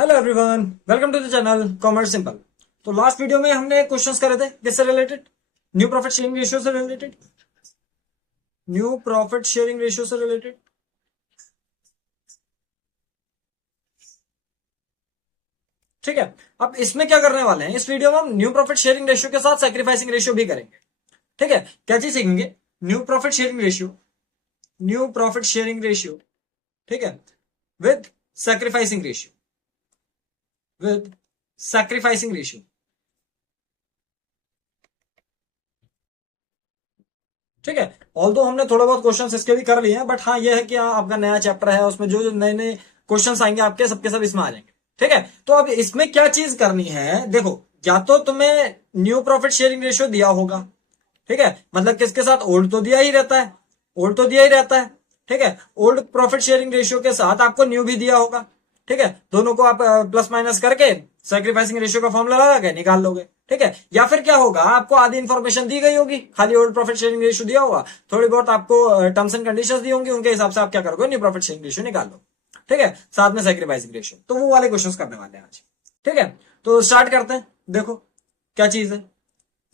Hello everyone, welcome to the channel commerce simple. तो last video में हमने questions करे थे किससे related, new profit sharing ratio से related. New profit sharing ratio से रिलेटेड, ठीक है। अब इसमें क्या करने वाले हैं, इस वीडियो में हम न्यू प्रॉफिट शेयरिंग रेशियो के साथ सैक्रिफाइसिंग रेशियो भी करेंगे, ठीक है। क्या चीज सीखेंगे? New profit sharing ratio, new profit sharing ratio, ठीक है, with sacrificing ratio, with sacrificing ratio, ठीक है। ऑल दो हमने थोड़ा बहुत क्वेश्चन इसके भी कर लिए हैं, बट हाँ ये है कि हाँ आपका नया चैप्टर है, उसमें जो जो नए नए क्वेश्चन आएंगे आपके सबके सब इसमें आ जाएंगे, ठीक है। तो अब इसमें क्या चीज करनी है, देखो, या तो तुम्हें न्यू प्रॉफिट शेयरिंग रेशियो दिया होगा, ठीक है, मतलब किसके साथ, ओल्ड तो दिया ही रहता है, ओल्ड तो दिया ही रहता है, ठीक है। ओल्ड प्रॉफिट शेयरिंग रेशियो के साथ आपको न्यू भी दिया होगा, ठीक है। दोनों को आप प्लस माइनस करके सैक्रिफाइसिंग रेशियो का फॉर्मूला लगा के निकाल लोगे, ठीक है। या फिर क्या होगा, आपको आधी इंफॉर्मेशन दी गई होगी, खाली ओल्ड प्रॉफिट शेयरिंग रेशियो दिया होगा, थोड़ी बहुत आपको टर्म्स एंड कंडीशंस दी होंगी, उनके हिसाब से आप क्या करोगे, न्यू प्रॉफिट शेयरिंग रेशियो निकाल लो, ठीक है, साथ में सैक्रिफाइसिंग रेशियो। तो वो वाले क्वेश्चंस करने वाले हैं आज, ठीक है। तो स्टार्ट करते हैं। देखो क्या चीज है,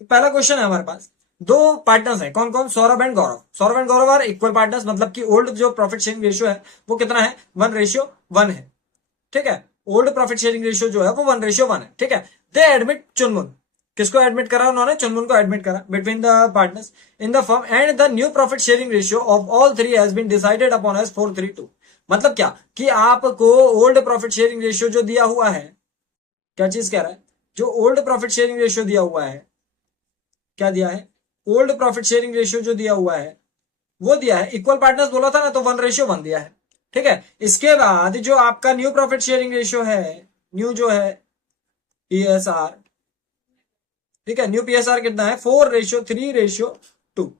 पहला क्वेश्चन है हमारे पास, दो पार्टनर्स हैं, कौन कौन, Saurabh and Gaurav. Saurabh and Gaurav are equal partners, मतलब कि ओल्ड जो प्रॉफिट शेयरिंग रेशियो है वो कितना है, 1:1 है, ठीक है। ओल्ड प्रॉफिट शेयरिंग रेशियो जो है वो 1:1 है, ठीक है। दे एडमिट चुनमुन, किसको एडमिट करा उन्होंने, चुनमुन को एडमिट करा, between the partners in the firm, and the new profit sharing ratio of all three has been decided upon as 4:3:2। मतलब क्या कि आपको ओल्ड प्रॉफिट शेयरिंग रेशियो जो दिया हुआ है, क्या चीज कह रहा है, जो ओल्ड प्रॉफिट शेयरिंग रेशियो दिया हुआ है, क्या दिया है, ओल्ड प्रॉफिट शेयरिंग रेशियो जो दिया हुआ है वो दिया है, इक्वल पार्टनर्स बोला था ना, तो 1:1 दिया है, ठीक है। इसके बाद जो आपका न्यू प्रॉफिट शेयरिंग रेशियो है, न्यू जो है पीएसआर, ठीक है, न्यू पीएसआर कितना है, 4:3:2,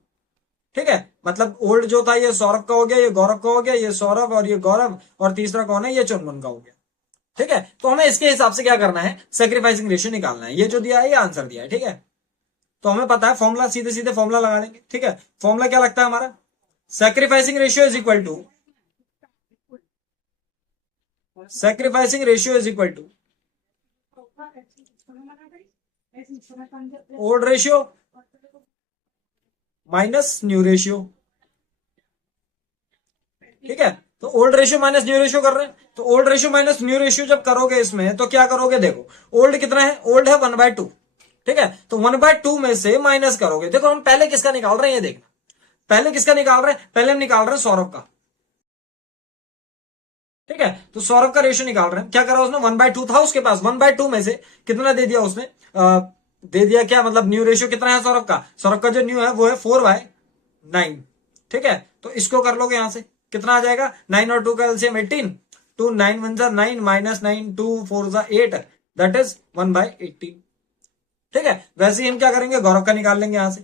ठीक है। मतलब ओल्ड जो था ये सौरभ का हो गया, ये गौरव का हो गया, ये सौरभ और ये गौरव, और तीसरा कौन है, ये चुनमुन का हो गया, ठीक है। तो हमें इसके हिसाब से क्या करना है, सेक्रीफाइसिंग रेशियो निकालना है। ये जो दिया है ये आंसर दिया है, ठीक है। तो हमें पता है फॉर्मूला, सीधे सीधे फॉर्मूला लगा लेंगे, ठीक है। फॉर्मूला क्या लगता है हमारा, sacrificing ratio is equal to, sacrificing ratio is equal to old ratio minus new ratio, ठीक है। तो old ratio minus new ratio कर रहे हैं, तो old ratio minus new ratio जब करोगे इसमें तो क्या करोगे, देखो ओल्ड कितना है, ओल्ड है 1/2, ठीक है। तो 1/2 में से माइनस करोगे, देखो हम पहले किसका निकाल रहे हैं, ये देखना, पहले किसका निकाल रहे हैं, पहले हम निकाल रहे हैं सौरभ का, ठीक है। तो सौरभ का रेशियो निकाल रहे हैं, क्या करा उसने, 1/2 था उसके पास, 1/2 में से कितना दे दिया उसने, दे दिया क्या, मतलब न्यू रेशियो कितना है सौरभ का, सौरभ का जो न्यू है वो है 4/9, ठीक है। तो इसको कर लोगे यहां से, कितना आ जाएगा, 9 और 2 का एलसीएम 18, 2 9 1 9 माइनस 9 2 4 8, दैट इज 1/18, ठीक है। वैसे ही हम क्या करेंगे, गौरव का निकाल लेंगे यहां से,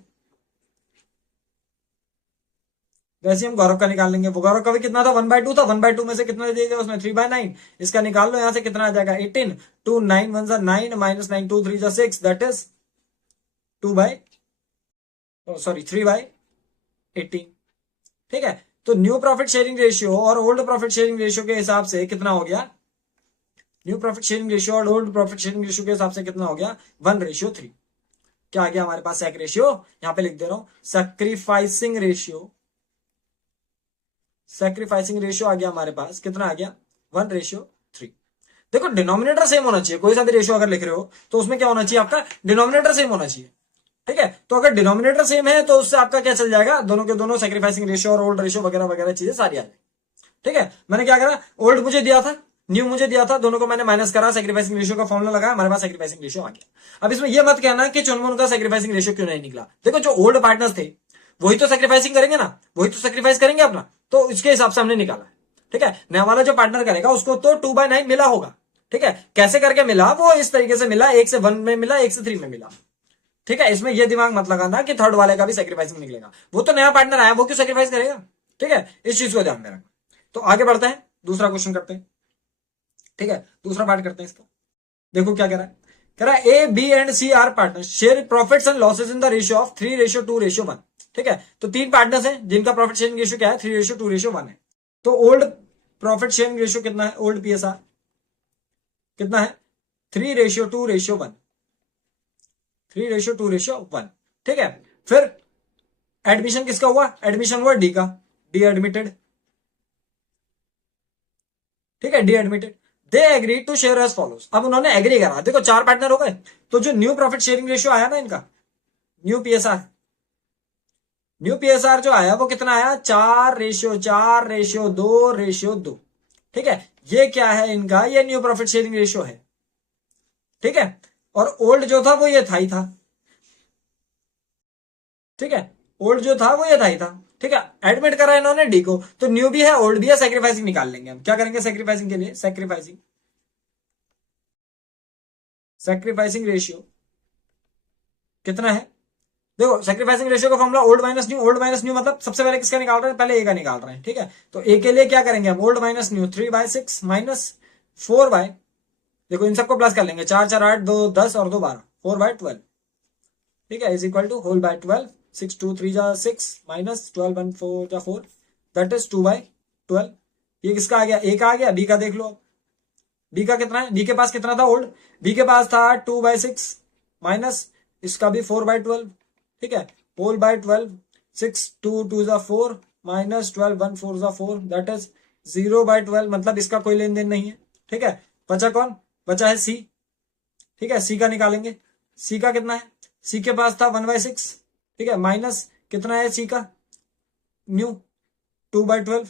वैसे हम गौरव का निकाल लेंगे, वो गौरव का भी कितना था, 1/2 था, 1/2 में से कितना दे दिया उसने, 3/9, इसका निकाल लो यहां से, कितना आ जाएगा 18, 2 9 1 9 माइनस 9 2 3 6, दैट इज 3/18, ठीक है। तो न्यू प्रॉफिट शेयरिंग रेशियो और ओल्ड प्रॉफिट शेयरिंग रेशियो के हिसाब से कितना हो गया, न्यू प्रॉफिट शेयरिंग रेशियो और ओल्ड प्रॉफिट शेयरिंग रेशियो के हिसाब से कितना हो गया, 1:3। क्या आ गया हमारे पास, सैक रेशियो, यहां पे लिख दे रहा हूं, सैक्रिफाइसिंग रेशियो, सैक्रिफाइसिंग रेशियो आ गया हमारे पास, कितना आ गया, 1:3। देखो डिनोमिनेटर सेम होना चाहिए, कोई सा भी रेशियो अगर लिख रहे हो तो उसमें क्या होना चाहिए, आपका डिनोमिनेटर सेम होना चाहिए, ठीक है। तो अगर डिनोमिनेटर सेम है तो उससे आपका क्या चल जाएगा, दोनों के दोनों सैक्रिफाइसिंग रेशियो और ओल्ड रेशियो वगैरह वगैरह चीजें सारी आ जाएगी, ठीक है। मैंने क्या करा, ओल्ड मुझे दिया था, न्यू मुझे दिया था, दोनों को मैंने माइनस करा, सैक्रिफाइसिंग रेशियो का फॉर्मूला लगाया, हमारे पास सैक्रिफाइसिंग रेशियो आ गया। अब इसमें यह मत कहना कि चुनमुन का सैक्रिफाइसिंग रेशियो क्यों नहीं निकला, देखो जो ओल्ड पार्टनर्स थे वही तो सैक्रिफाइसिंग करेंगे ना, वही तो सैक्रिफाइस करेंगे अपना, तो इसके हिसाब से हमने निकाला, ठीक है। नया वाला जो पार्टनर करेगा उसको तो 2/9 मिला होगा, ठीक है। कैसे करके मिला, वो इस तरीके से मिला, 1 से 1 में मिला, 1 से 3 में मिला, ठीक है। इसमें यह दिमाग मत लगाना कि थर्ड वाले का भी सैक्रिफाइसिंग निकलेगा, वो तो नया पार्टनर आया, वो क्यों सैक्रिफाइस करेगा, ठीक है। इस चीज को ध्यान में रखना। तो आगे बढ़ते हैं, दूसरा क्वेश्चन करते हैं, ठीक है, दूसरा पार्ट करते हैं इसका। देखो क्या कह रहा है, A B and C are partner share profits and losses in the ratio of 3:2:1, ठीक है। तो तीन पार्टनर्स हैं जिनका प्रॉफिट शेयरिंग रेशियो क्या है, 3:2:1 है। तो ओल्ड प्रॉफिट शेयरिंग रेशियो कितना है, ओल्ड पीएसआर, कितना है 3:2:1, 3:2:1। ठीक है, फिर एडमिशन किसका हुआ, एडमिशन हुआ डी का, डी एडमिटेड। ठीक है, D admitted. They agree to share as follows, अब उन्होंने एग्री करा, देखो 4 पार्टनर हो गए, तो जो न्यू प्रॉफिट शेयरिंग रेशियो आया ना इनका, न्यू पीएसआर, न्यू पीएसआर जो आया वो कितना आया, 4:4:2:2। ठीक है, ये क्या है इनका, ये न्यू प्रॉफिट शेयरिंग रेशियो है। ठीक है, और ओल्ड जो था वो ये था ही था। ठीक है, ओल्ड जो था वो ये था ही था। ठीक है, एडमिट करा इन्होंने डी को, तो न्यू भी है ओल्ड भी है, सेक्रीफाइसिंग निकाल लेंगे हम। क्या करेंगे सेक्रीफाइसिंग के लिए, सेक्रीफाइसिंग, सेक्रीफाइसिंग रेशियो कितना है, देखो सेक्रीफाइसिंग रेशियो का formula old minus new, old minus new मतलब सबसे पहले किसका निकाल रहे हैं, पहले ए का निकाल रहे हैं। ठीक है, तो ए के लिए क्या करेंगे हम, ओल्ड माइनस न्यू, 3/6 माइनस 4 देखो इन सबको प्लस कर लेंगे, 4×4=8, 2×10 और 2×12, 4/12। ठीक है, is equal to whole by 12, 6 2 3 6 minus 12 1 4 4, that is 2/12। ये किसका आ गया, ए का आ गया, बी का देख लो। बी का कितना है, बी के पास कितना था ओल्ड, बी के पास था 2/6 माइनस इसका भी 4/12। ठीक है, whole by 12, 6 2 2 4 minus 12 1 4 4, that is 0/12, मतलब इसका कोई लेन देन नहीं है। ठीक है, बचा कौन, बचा है सी। ठीक है, सी का निकालेंगे, सी का कितना है, सी के पास था 1/6। ठीक है, माइनस कितना है सी का, न्यू 2/12।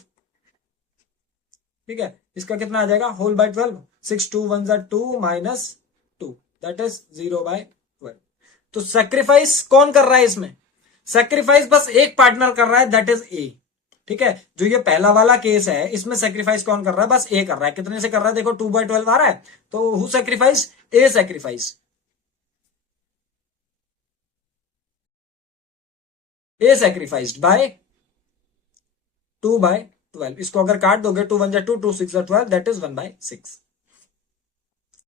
ठीक है, इसका कितना आ जाएगा, whole by 12, 6 2 1 2 minus 2, that is 0/12। तो सेक्रीफाइस कौन कर रहा है इसमें, सेक्रीफाइस बस एक पार्टनर कर रहा है, दैट इज ए। ठीक है, जो ये पहला वाला केस है इसमें सेक्रीफाइस कौन कर रहा है, बस ए कर रहा है। कितने से कर रहा है, देखो 2/12 आ रहा है, तो who sacrifice, A sacrifice, A sacrificed by 2/12। इसको अगर काट दोगे 2 1 2 2 6 12, दैट इज 1/6।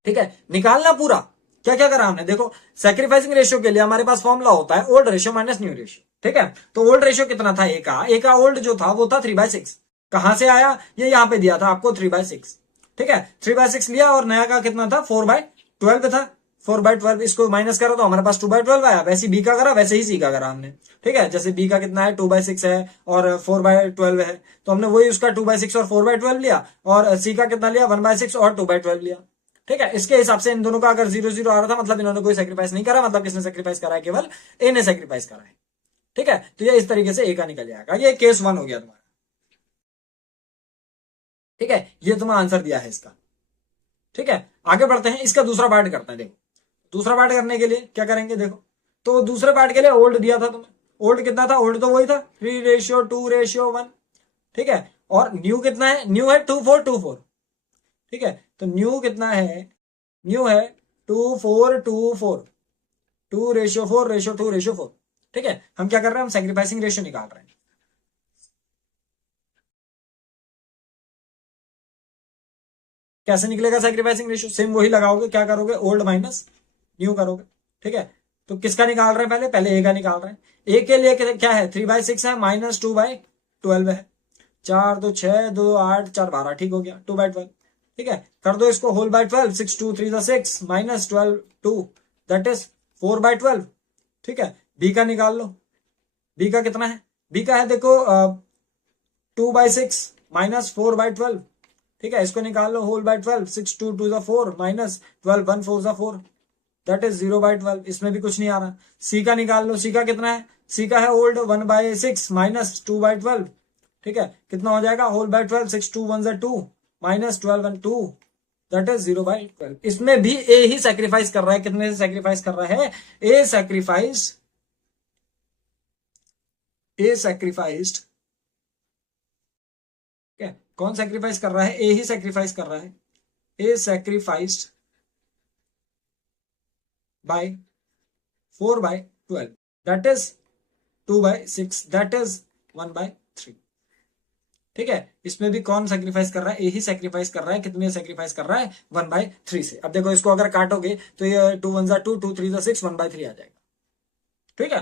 ठीक है, निकालना पूरा, क्या क्या करा हमने, देखो सेक्रीफाइसिंग रेशियो के लिए हमारे पास फॉर्मूला होता है old ratio minus new ratio. ठीक है, तो ओल्ड रेशियो कितना था, ए का ओल्ड जो था वो था 3/6। कहां से आया, ये यहां पे दिया था आपको 3/6। ठीक है, 3/6 लिया, और नया का कितना था, 4/12 था। 4/12 इसको माइनस करो तो हमारे पास 2/12 आया। वैसे बी का करा, वैसे ही सी का करा हमने। ठीक है, जैसे बी का कितना है 2/6 है और 4/12 है, तो हमने वही उसका 2/6 और 4/12 लिया, और सी का कितना लिया 1/6 और 2/12 लिया। ठीक है, इसके हिसाब से इन दोनों का अगर 0 0 आ रहा था, मतलब इन्होंने कोई सेक्रीफाइस नहीं करा, मतलब किसने सेक्रीफाइस करा है, केवल ए ने सेक्रीफाइस करा है। ठीक है, तो ये इस तरीके से ए का निकल जाएगा, ये केस 1 हो गया तुम्हारा। ठीक है, ये तुम्हें आंसर दिया है इसका। ठीक है, आगे बढ़ते हैं, इसका दूसरा पार्ट करते हैं। देखो दूसरा पार्ट करने के लिए क्या करेंगे, देखो तो दूसरे पार्ट के लिए ओल्ड दिया था तुम्हें, ओल्ड कितना था, ओल्ड तो वही था 3:2:1। ठीक है, और न्यू कितना है, न्यू है 2:4:4। ठीक है, तो न्यू कितना है, न्यू है 2:4:4, 2:4:2:4। ठीक है, हम क्या कर रहे हैं, हम सेक्रीफाइसिंग रेशियो निकाल रहे हैं। कैसे निकलेगा सेक्रीफाइसिंग रेशियो, सेम वही लगाओगे, क्या करोगे, ओल्ड माइनस न्यू करोगे। ठीक है, तो किसका निकाल रहे हैं, पहले पहले ए का निकाल रहे हैं। ए के लिए क्या है, 3/6 है माइनस 2/12 है, 4 2 6 2 8 4 12, ठीक हो गया 2/12। ठीक है, कर दो इसको whole by 12, 6 2 3 6 minus 12 2, that is 4/12। ठीक है, बी का निकाल लो, बी का कितना है, बी का है देखो 2/6 माइनस 4/12। ठीक है, इसको निकाल लो whole by 12, 6 2 2 4 minus 12 1 4 4, that is 0/12। इसमें भी कुछ नहीं आ रहा, सी का निकाल लो, सी का कितना है, सी का है ओल्ड 1/6 माइनस 2/12। ठीक है, कितना हो जाएगा, whole by 12, 6 2 1 2 minus 12 1 2, that is 0/12। इसमें भी ए ही सेक्रीफाइस कर रहा है, कितने से सेक्रीफाइस कर रहा है, ए सेक्रीफाइस्ड। कौन सेक्रीफाइस कर रहा है, ए ही सेक्रीफाइस कर रहा है, A sacrificed by 4/12, that is 2/6, that is 1/3। ठीक है, इसमें भी कौन सेक्रीफाइस कर रहा है, ए ही सेक्रीफाइस कर रहा है, कितने सेक्रीफाइस कर रहा है, 1/3 से। अब देखो इसको अगर काटोगे तो ये 2 1 2 2 3 6 1/3 आ जाएगा। ठीक है,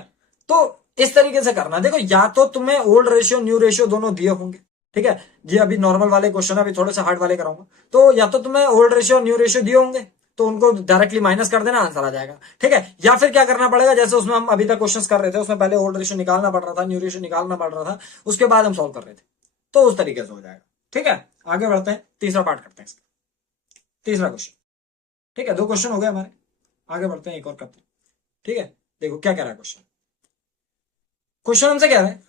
तो इस तरीके से करना, देखो या तो तुम्हें ओल्ड रेशियो न्यू रेशियो दोनों दिए होंगे, ठीक है, ये अभी नॉर्मल वाले क्वेश्चन है, अभी थोड़े से हार्ड वाले कराऊंगा। तो या तो तुम्हें ओल्ड रेशियो और न्यू रेशियो दिए होंगे, तो उनको डायरेक्टली माइनस कर देना, आंसर आ जाएगा। ठीक है, या फिर क्या करना पड़ेगा, जैसे उसमें हम अभी तक क्वेश्चंस कर रहे थे, उसमें पहले ओल्ड रेशियो निकालना पड़ रहा था, न्यू रेशियो निकालना पड़ रहा था, उसके बाद हम सॉल्व कर रहे थे, तो उस तरीके से हो जाएगा। ठीक है, आगे बढ़ते हैं, तीसरा पार्ट करते हैं इसका, तीसरा क्वेश्चन। ठीक है, 2 क्वेश्चन हो गए हमारे, आगे बढ़ते हैं, एक और करते हैं। ठीक है, देखो क्या कह रहा है क्वेश्चन। क्वेश्चन हमसे कह रहा है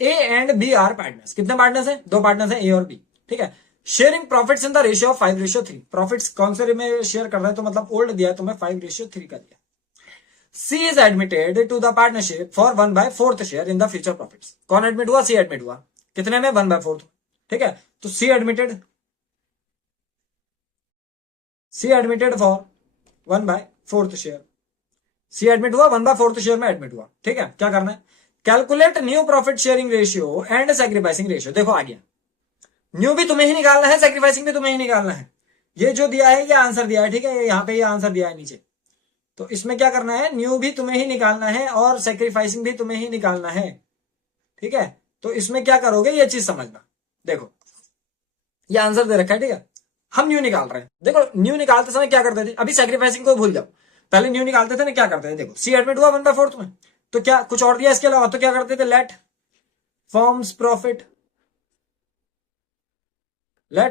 A and B are partners. कितने पार्टनर्स हैं? 2 पार्टनर्स हैं, ए और बी। ठीक है, sharing profits in the ratio of 5:3। Profits कौन से में शेयर कर रहे हैं, तो मतलब ओल्ड दिया है तुम्हें 5:3 का दिया। C is admitted to the partnership for 1/4 share in the future profits. कौन एडमिट हुआ? सी एडमिट हुआ। कितने में? 1/4। ठीक है, तो C admitted for 1/4 share. C admit हुआ, 1/4 शेयर में एडमिट हुआ। ठीक है, क्या करना है? Calculate new profit sharing ratio and sacrificing ratio. देखो आ गया, न्यू भी तुम्हें ही निकालना है, सैक्रिफाइसिंग भी तुम्हें ही निकालना है। ये जो दिया है ये आंसर दिया है। ठीक है, यहाँ पे ये आंसर दिया है नीचे, तो इसमें क्या करना है? न्यू भी तुम्हें ही निकालना है और सैक्रिफाइसिंग भी तुम्हें ही निकालना है। ठीक है, तो इसमें क्या करोगे ये चीज समझना। देखो ये आंसर दे रखा है, ठीक है, हम न्यू निकाल रहे हैं। देखो न्यू निकालते समय क्या करते थे, अभी सैक्रिफाइसिंग को भूल जाओ, पहले न्यू निकालते थे ना, क्या करते थे? देखो सी एडमिट हुआ 1/4 में, तो क्या कुछ और दिया इसके अलावा, तो क्या करते थे? Let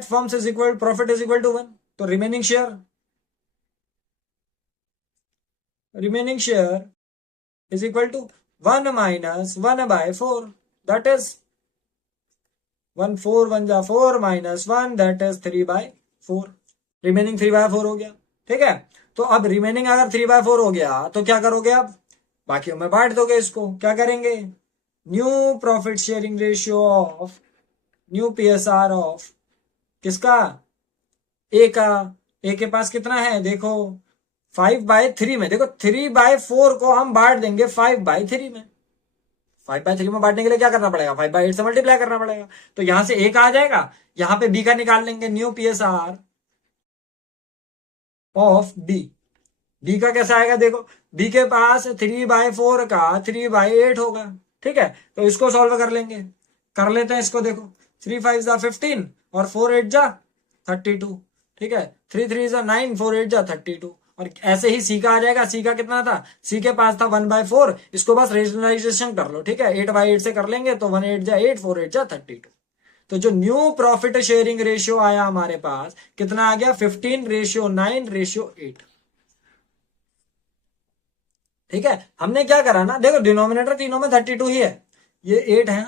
forms is equal profit is equal to 1। तो remaining share is equal to 1 minus 1/4, that is 1 4 1 जा 4 माइनस 1, दैट इज 3/4। रिमेनिंग 3/4 हो गया। ठीक है, तो अब रिमेनिंग अगर 3/4 हो गया तो क्या करोगे? अब बाकियों में बांट दोगे इसको। क्या करेंगे? New profit sharing ratio of, new PSR of किसका? ए का। ए के पास कितना है? देखो 5/3 में। देखो 3/4 को हम बांट देंगे 5/3 में। 5/3 में बांटने के लिए क्या करना पड़ेगा? 5/8 से मल्टीप्लाई करना पड़ेगा। तो यहां से ए का आ जाएगा, यहां पे बी का निकाल लेंगे, new PSR of B. B का कैसा आएगा? देखो बी के पास 3/4 का 3/8 होगा। ठीक है, तो इसको सॉल्व कर लेंगे, कर लेते हैं इसको। देखो 3 5 जा 15 और 4 8 जा 32। ठीक है, 3 3 जा 9, 4 8 जा 32। और ऐसे ही सी का आ जाएगा। सी का कितना था? सी के पास था 1/4, इसको बस रेशनलाइजेशन कर लो। ठीक है, 8/8 से कर लेंगे तो 1 8 जा 8, 4 8 जा 32। तो जो न्यू प्रॉफिट शेयरिंग रेशियो आया हमारे पास, कितना आ गया? 15:9:8। ठीक है, हमने क्या करा ना, देखो डिनोमिनेटर तीनों में 32 ही है, ये 8 है,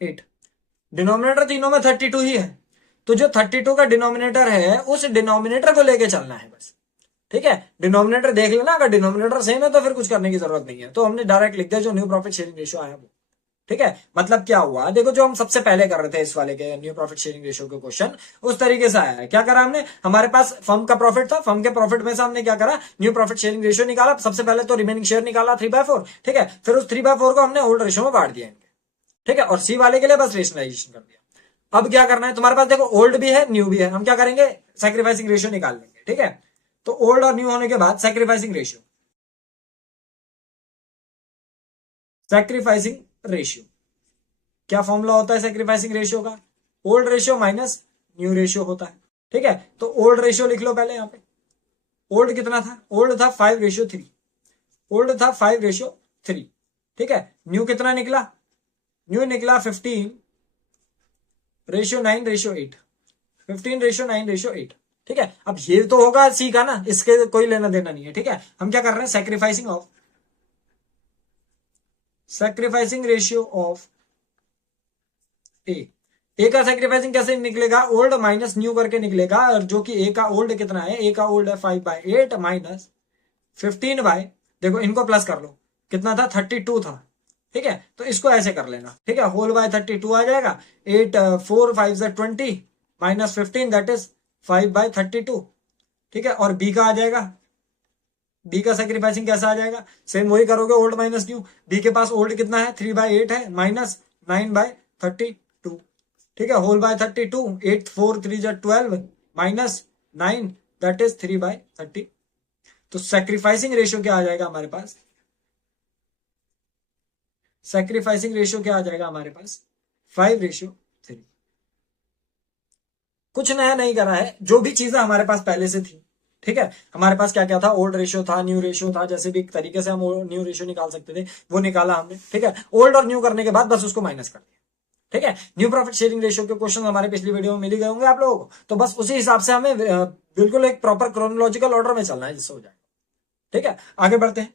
8। डिनोमिनेटर तीनों में 32 ही है, तो जो 32 का डिनोमिनेटर है उस डिनोमिनेटर को लेके चलना है बस। ठीक है, डिनोमिनेटर देख लेना, अगर डिनोमिनेटर सेम है तो फिर कुछ करने की जरूरत नहीं है, तो हमने डायरेक्ट लिख दिया जो न्यू प्रॉफिट शेयरिंग रेशियो आया वो। ठीक है, मतलब क्या हुआ? देखो जो हम सबसे पहले कर रहे थे इस वाले के न्यू प्रॉफिट शेयरिंग रेशियो के क्वेश्चन, उस तरीके से आया है। क्या करा हमने? हमारे पास फर्म का प्रॉफिट था, फर्म के प्रॉफिट में से हमने क्या करा? न्यू प्रॉफिट शेयरिंग रेशियो निकाला। सबसे पहले तो रिमेनिंग शेयर निकाला 3/4। ठीक है, फिर उस 3/4 को हमने ओल्ड रेशियो में बांट दिया इनके। ठीक है, और सी वाले के लिए बस रेशनलाइजेशन कर दिया। अब क्या करना है तुम्हारे पास? देखो ओल्ड भी है न्यू भी है, हम क्या करेंगे? सैक्रिफाइसिंग रेशियो निकाल लेंगे। ठीक है, तो ओल्ड और न्यू होने के बाद सैक्रिफाइसिंग रेशियो क्या फॉर्मूला होता है सैक्रिफाइसिंग रेशियो का? Old ratio minus new ratio होता है। ठीक है, तो ओल्ड रेशियो लिख लो पहले। यहां पे ओल्ड कितना था? ओल्ड था 5:3। ओल्ड था 5:3। ठीक है, न्यू कितना निकला? न्यू निकला 15:9:8। 15:9:8। ठीक है, अब ये तो होगा सी का ना, इसके कोई लेना देना नहीं है। ठीक है, हम क्या कर रहे हैं? सैक्रिफाइसिंग रेशियो ऑफ ए का सैक्रिफाइसिंग कैसे निकलेगा? ओल्ड माइनस न्यू करके निकलेगा, और जो कि ए का ओल्ड कितना है? ए का ओल्ड है 5/8 माइनस 15 बाय, देखो इनको प्लस कर लो, कितना था? 32 था। ठीक है, तो इसको ऐसे कर लेना। ठीक है, होल बाय 32 आ जाएगा। 8 4 5 से 20 माइनस 15, दैट इज 5/32। ठीक है, और बी का आ जाएगा, बी का सेक्रीफाइसिंग कैसा आ जाएगा? सेम वही करोगे, ओल्ड माइनस न्यू। बी के पास ओल्ड कितना है? 3/8 है माइनस 9/32। ठीक है, whole by 32, 8 4 3 12 minus 9, that is 3/30। तो सेक्रीफाइसिंग रेशियो क्या आ जाएगा हमारे पास? सेक्रीफाइसिंग रेशियो क्या आ जाएगा हमारे पास? 5:3। कुछ नया नहीं करा है, जो भी चीजें हमारे पास पहले से थी। ठीक है, हमारे पास क्या क्या था, ओल्ड रेशियो था, न्यू रेशियो था, जैसे भी तरीके से हम न्यू रेशियो निकाल सकते थे वो निकाला हमने। ठीक है, ओल्ड और न्यू करने के बाद बस उसको माइनस कर दिया। ठीक है, न्यू प्रॉफिट शेयरिंग रेशियो के क्वेश्चन हमारे पिछली वीडियो में मिल ही गए होंगे आप लोगों को, तो बस उसी हिसाब से हमें बिल्कुल एक प्रॉपर क्रोनोलॉजिकल ऑर्डर में चलना है, जिससे हो जाएगा। ठीक है, आगे बढ़ते हैं,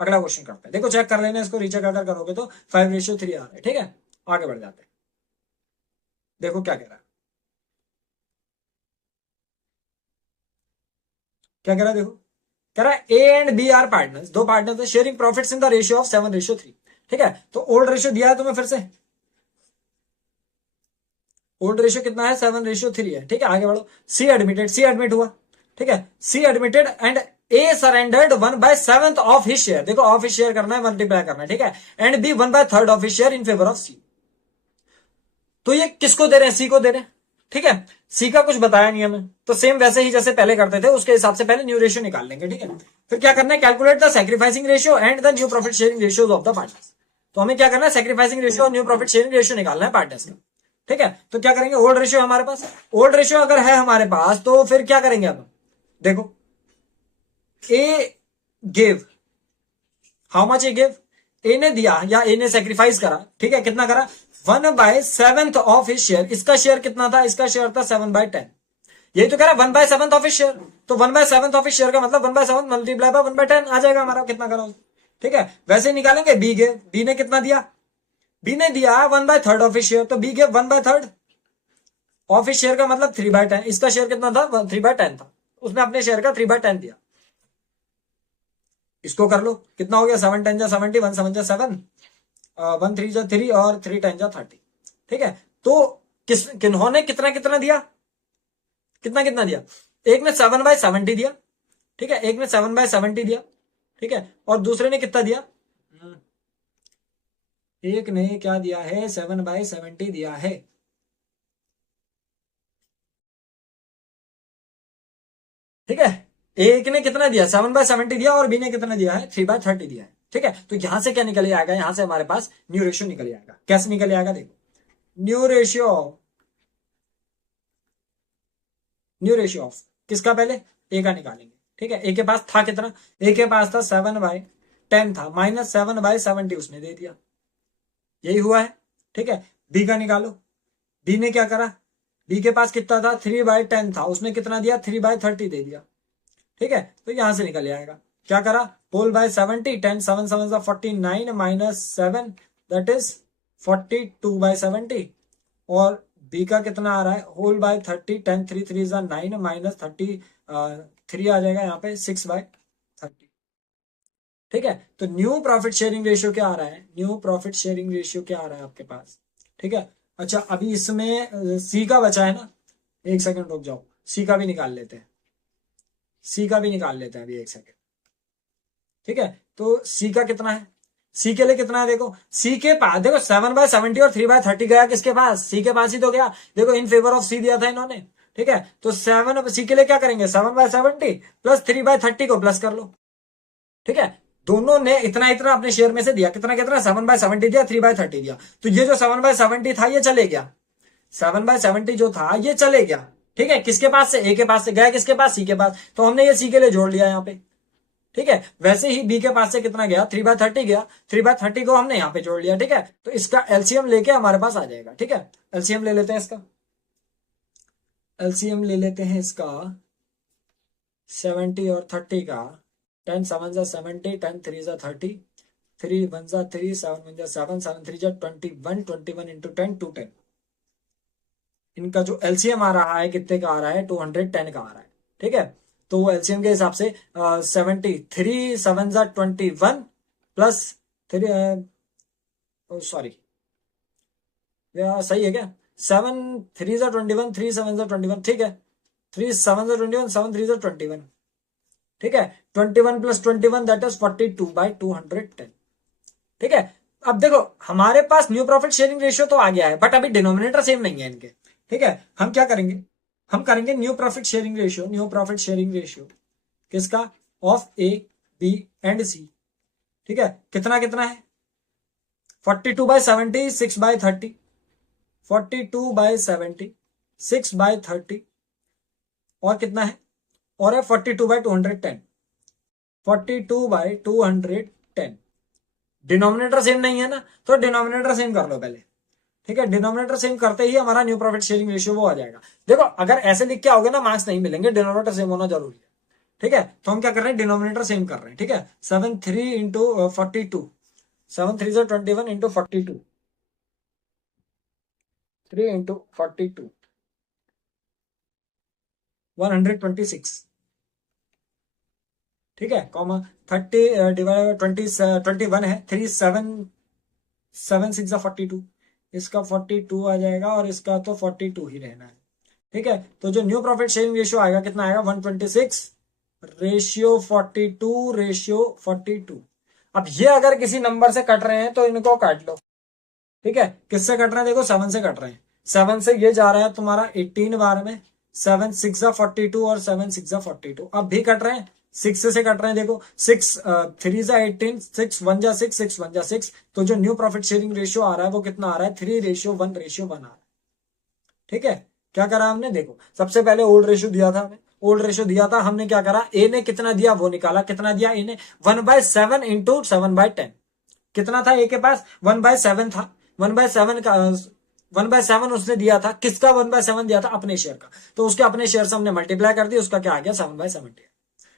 अगला क्वेश्चन करते हैं। देखो चेक कर लेना इसको, रीचेक अगर करोगे तो 5:3 आ रहा है। ठीक है, आगे बढ़ जाते हैं, देखो क्या कह रहा है, क्या कह रहा है, देखो कह रहा है A and B are partners, दो पार्टनर्स है, sharing profits in the ratio of 7:3। ठीक है, तो ओल्ड रेशियो दिया है तुम्हें, फिर से ओल्ड रेशियो कितना है, 7:3 है। ठीक है, आगे बढ़ो, सी एडमिटेड, सी एडमिट हुआ। ठीक है, C admitted and A surrendered 1/7 of his share, देखो ऑफ हिज शेयर करना है, मल्टीप्लाई करना है। ठीक है, and B 1/3 of his share in favour of C. तो ये किसको दे रहे हैं, सी को दे रहे हैं। ठीक है, सी का कुछ बताया नहीं हमें, तो सेम वैसे ही जैसे पहले करते थे उसके हिसाब से पहले न्यू रेशियो निकाल लेंगे। ठीक है, फिर क्या करना है, calculate the sacrificing ratio and the new profit sharing ratios of the partners. तो हमें क्या करना है, सैक्रिफाइसिंग रेशियो और न्यू प्रॉफिट शेयरिंग रेशियो निकालना है पार्टनर्स का। ठीक है, तो क्या करेंगे, ओल्ड रेशियो हमारे पास, ओल्ड रेशियो अगर है हमारे पास तो फिर क्या करेंगे, अब देखो A give, how much A give, A ने दिया या ए ने सेक्रीफाइस करा। ठीक है, कितना करा, 1/7 ऑफ हिज शेयर। इसका शेयर कितना था, इसका शेयर था 7/10। यही तो कह रहा है 1/7 ऑफ हिज शेयर, तो 1/7 ऑफ हिज शेयर का मतलब 1/7 मल्टीप्लाई बाय 1/10 आ जाएगा हमारा, कितना करा। ठीक है, वैसे निकालेंगे बी गिव, बी ने कितना दिया, बी ने दिया 1/3 ऑफ हिज शेयर, तो B give 1/3 of his share का मतलब 3/10। इसका शेयर कितना था, 3/10 था, उसने अपने शेयर का 3/10 दिया। इसको कर लो, कितना हो गया, 7×10 = 70, 1×7 = 7, 1×3 = 3 और 3×10 = 30। ठीक है, तो किन्होंने कितना कितना दिया, कितना कितना दिया, एक ने 7/70 दिया। ठीक है, एक ने 7/70 दिया। ठीक है, और दूसरे ने कितना दिया, एक ने क्या दिया है, 7/70 दिया है। ठीक है, एक ने कितना दिया, 7/70 दिया, और बी ने कितना दिया है, 3/30 दिया है। ठीक है, तो यहां से क्या निकल आएगा, यहां से हमारे पास न्यू रेशियो निकल आएगा। कैसे निकल आएगा, देखो new ratio, new ratio of किसका, पहले ए का निकालेंगे। ठीक है, ए के पास था कितना, ए के पास था 7/10 था, -7/70 उसने दे दिया, यही हुआ है। ठीक है, बी का निकालो, बी ने क्या करा, बी के पास कितना था, 3/10 था, उसने कितना दिया, 3/30 दे दिया। ठीक है, तो यहां से निकल आएगा, क्या करा, होल बाय 70, 10 7 7 49 -7 दैट इज 42/70, और बी का कितना आ रहा है, होल बाय 30, 10 3 3 9 -33 आ जाएगा यहाँ पे 6/30। ठीक है, तो न्यू प्रॉफिट शेयरिंग रेशियो क्या आ रहा है, न्यू प्रॉफिट शेयरिंग रेशियो क्या आ रहा है आपके पास। ठीक है, अच्छा अभी इसमें सी का बचा है ना, एक सेकंड रुक जाओ, सी का भी निकाल लेते हैं, सी का भी निकाल लेते हैं अभी, एक सेकंड। ठीक है, तो सी का कितना है, सी के लिए कितना है, देखो सी के पास, देखो 7/70 और 3/30 गया किसके पास, सी के पास ही तो गया, देखो इन फेवर ऑफ सी दिया था इन्होंने। ठीक है, तो 7 सी के लिए क्या करेंगे, 7/70 प्लस 3/30 को प्लस कर लो। ठीक है, दोनों ने इतना इतना अपने शेयर में से दिया, कितना कितना, 7/70 दिया, 3/30 दिया, तो ये जो 7/70 था ये चले गया, 7/70 जो था ये चले गया। ठीक है, किसके पास से, ए के पास से गया, किसके पास, सी के पास, तो हमने ये सी के लिए जोड़ लिया यहाँ पे। ठीक है, वैसे ही बी के पास से कितना गया, 3/30 गया, 3/30 को हमने यहाँ पे जोड़ लिया। ठीक है, तो इसका एलसीएम लेके हमारे पास आ जाएगा। ठीक है, एलसीएम ले लेते हैं इसका, एलसीएम ले लेते हैं इसका 70 और 30 का, 10 7 70, 10 3 30, 3 1 3, 7 1 7, 7 3 21, 21 into 10 210। इनका जो एलसीएम आ रहा है कितने का आ रहा है, 210 का आ रहा है। ठीक है, तो वो एलसीएम के हिसाब से 73 7 21 प्लस 3, सॉरी सही है क्या, 7 3 21, 3 7 21, ठीक है, 3 7 21, 7 3 21। ठीक है, 21 + 21 दैट इज 42/210। ठीक है, अब देखो हमारे पास न्यू प्रॉफिट शेयरिंग रेशियो तो आ गया है, बट अभी डिनोमिनेटर सेम नहीं है इनके। ठीक है, हम क्या करेंगे, हम करेंगे new profit sharing ratio, new profit sharing ratio किसका, ऑफ ए बी एंड सी। ठीक है, कितना कितना है, 42/70, 6/30। 42/70, 6/30 और कितना है, और है 42/210, 42/210। डिनोमिनेटर सेम नहीं है ना, तो डिनोमिनेटर सेम कर लो पहले, ठीक है। डिनोमिनेटर सेम करते ही हमारा न्यू प्रॉफिट शेयरिंग रेशियो वो आ जाएगा। देखो अगर ऐसे लिख के आओगे ना मार्क्स नहीं मिलेंगे, डिनोमिनेटर सेम होना जरूरी है, ठीक है। तो हम क्या कर रहे हैं, डिनोमिनेटर सेम कर रहे हैं, ठीक है। 7 3 इंटू 42, 7 3 21 इंटू 42, 3 इंटू 42, 126, ठीक है, कॉमा 30 डिवाइड 21 है, 3 7 7 6 42, इसका 42 आ जाएगा और इसका तो 42 ही रहना है, ठीक है। तो जो न्यू प्रॉफिट शेयरिंग रेशियो आएगा कितना आएगा, 126/42/42। अब ये अगर किसी नंबर से कट रहे हैं तो इनको काट लो, ठीक है। किससे कट रहे हैं, देखो 7 से कट रहे हैं, 7 से ये जा रहा है तुम्हारा 18 बार में, 7 6 42 और 7 6 42। अब भी कट रहे हैं, 6 से कट रहे हैं, देखो 6 3 18, 6 1 6, 6 1 6। तो जो न्यू प्रॉफिट शेयरिंग रेशियो आ रहा है वो कितना आ रहा है, 3:1:1 आ रहा है, ठीक है। क्या करा हमने, देखो सबसे पहले ओल्ड रेशियो दिया था हमें, ओल्ड रेशियो दिया था, हमने क्या करा, ए ने कितना दिया वो निकाला, कितना दिया ए ने, 1/7 इंटू 7/10। कितना था ए के पास, 1/7 था, 1/7 का 1/7 उसने दिया था, किसका 1/7 दिया था, अपने शेयर का। तो उसके अपने शेयर से हमने मल्टीप्लाई कर दिया, उसका क्या आ गया, 7/70,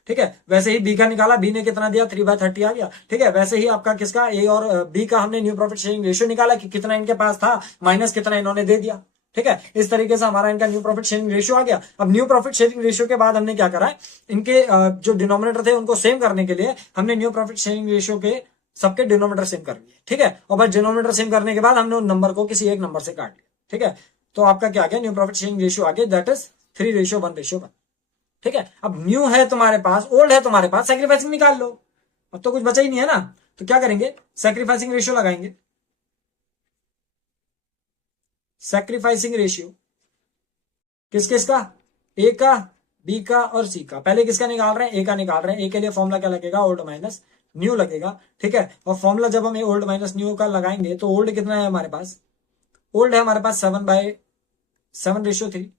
ठीक है। वैसे ही बी का निकाला, बी ने कितना दिया, 3/30 आ गया, ठीक है। वैसे ही आपका किसका, ए और बी का हमने न्यू प्रॉफिट शेयरिंग रेशियो निकाला कि कितना इनके पास था माइनस कितना इन्होंने दे दिया, ठीक है। इस तरीके से हमारा इनका न्यू प्रॉफिट शेयरिंग रेशियो आ गया। अब न्यू प्रॉफिट शेयरिंग रेशियो के बाद हमने क्या करा है, इनके जो डिनोमिनेटर थे उनको सेम करने के लिए हमने न्यू प्रॉफिट शेयरिंग रेशियो के सबके डिनोमिनेटर सेम कर लिए, ठीक है। और बस डिनोमिनेटर सेम करने के बाद हमने उन नंबर को किसी एक नंबर से काट लिया, ठीक है। तो आपका क्या आ गया, न्यू प्रॉफिट शेयरिंग रेशियो आ गया, दैट इज 3:1:1, ठीक है। अब न्यू है तुम्हारे पास, ओल्ड है तुम्हारे पास, सैक्रिफाइसिंग निकाल लो, अब तो कुछ बचा ही नहीं है ना। तो क्या करेंगे, सैक्रिफाइसिंग रेशियो लगाएंगे, सैक्रिफाइसिंग रेशियो किस किस का, ए का, बी का और सी का। पहले किसका निकाल रहे हैं, ए का निकाल रहे हैं। ए के लिए फॉर्मूला क्या लगेगा, ओल्ड माइनस न्यू लगेगा, ठीक है। और फॉर्मूला जब हम ओल्ड माइनस न्यू का लगाएंगे तो ओल्ड कितना है हमारे पास, ओल्ड है हमारे पास 7/7:3,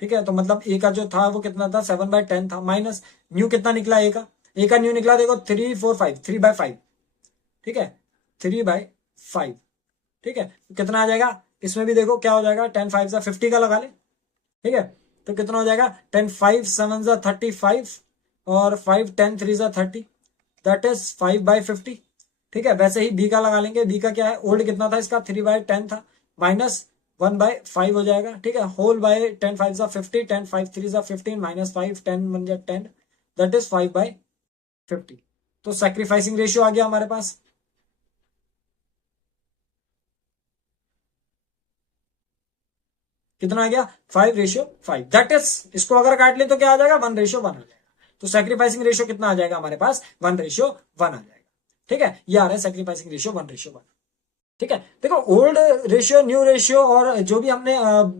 ठीक है। तो मतलब ए का जो था वो कितना था, 7/10 था, माइनस न्यू कितना निकला ए का, ए का न्यू निकला देखो 3/4/5, 3/5, ठीक है, 3/5, ठीक है। तो कितना आ जाएगा, इसमें भी देखो क्या हो जाएगा, 10 5 50 का लगा ले, ठीक है। तो कितना हो जाएगा, 10 5 7 35 और 5 10 3 30, दैट इज 5/50, ठीक है। वैसे ही बी का लगा लेंगे, बी का क्या है, ओल्ड कितना था इसका, 3/10 था, माइनस 1/5 हो जाएगा, ठीक है। Whole by 10 5 50, 10 5 3 15, minus 5 10 1 10, that is 5/50। तो सैक्रिफाइसिंग रेशियो आ गया हमारे पास, कितना आ गया, 5:5, दैट इज, इसको अगर काट ले तो क्या आ जाएगा, 1:1 आ जाएगा। तो सैक्रिफाइसिंग रेशियो कितना आ जाएगा हमारे पास, 1:1 आ जाएगा, ठीक है। ये आ रहा है सैक्रिफाइसिंग रेशियो 1:1, ठीक है। देखो ओल्ड रेशियो, न्यू रेशियो और जो भी हमने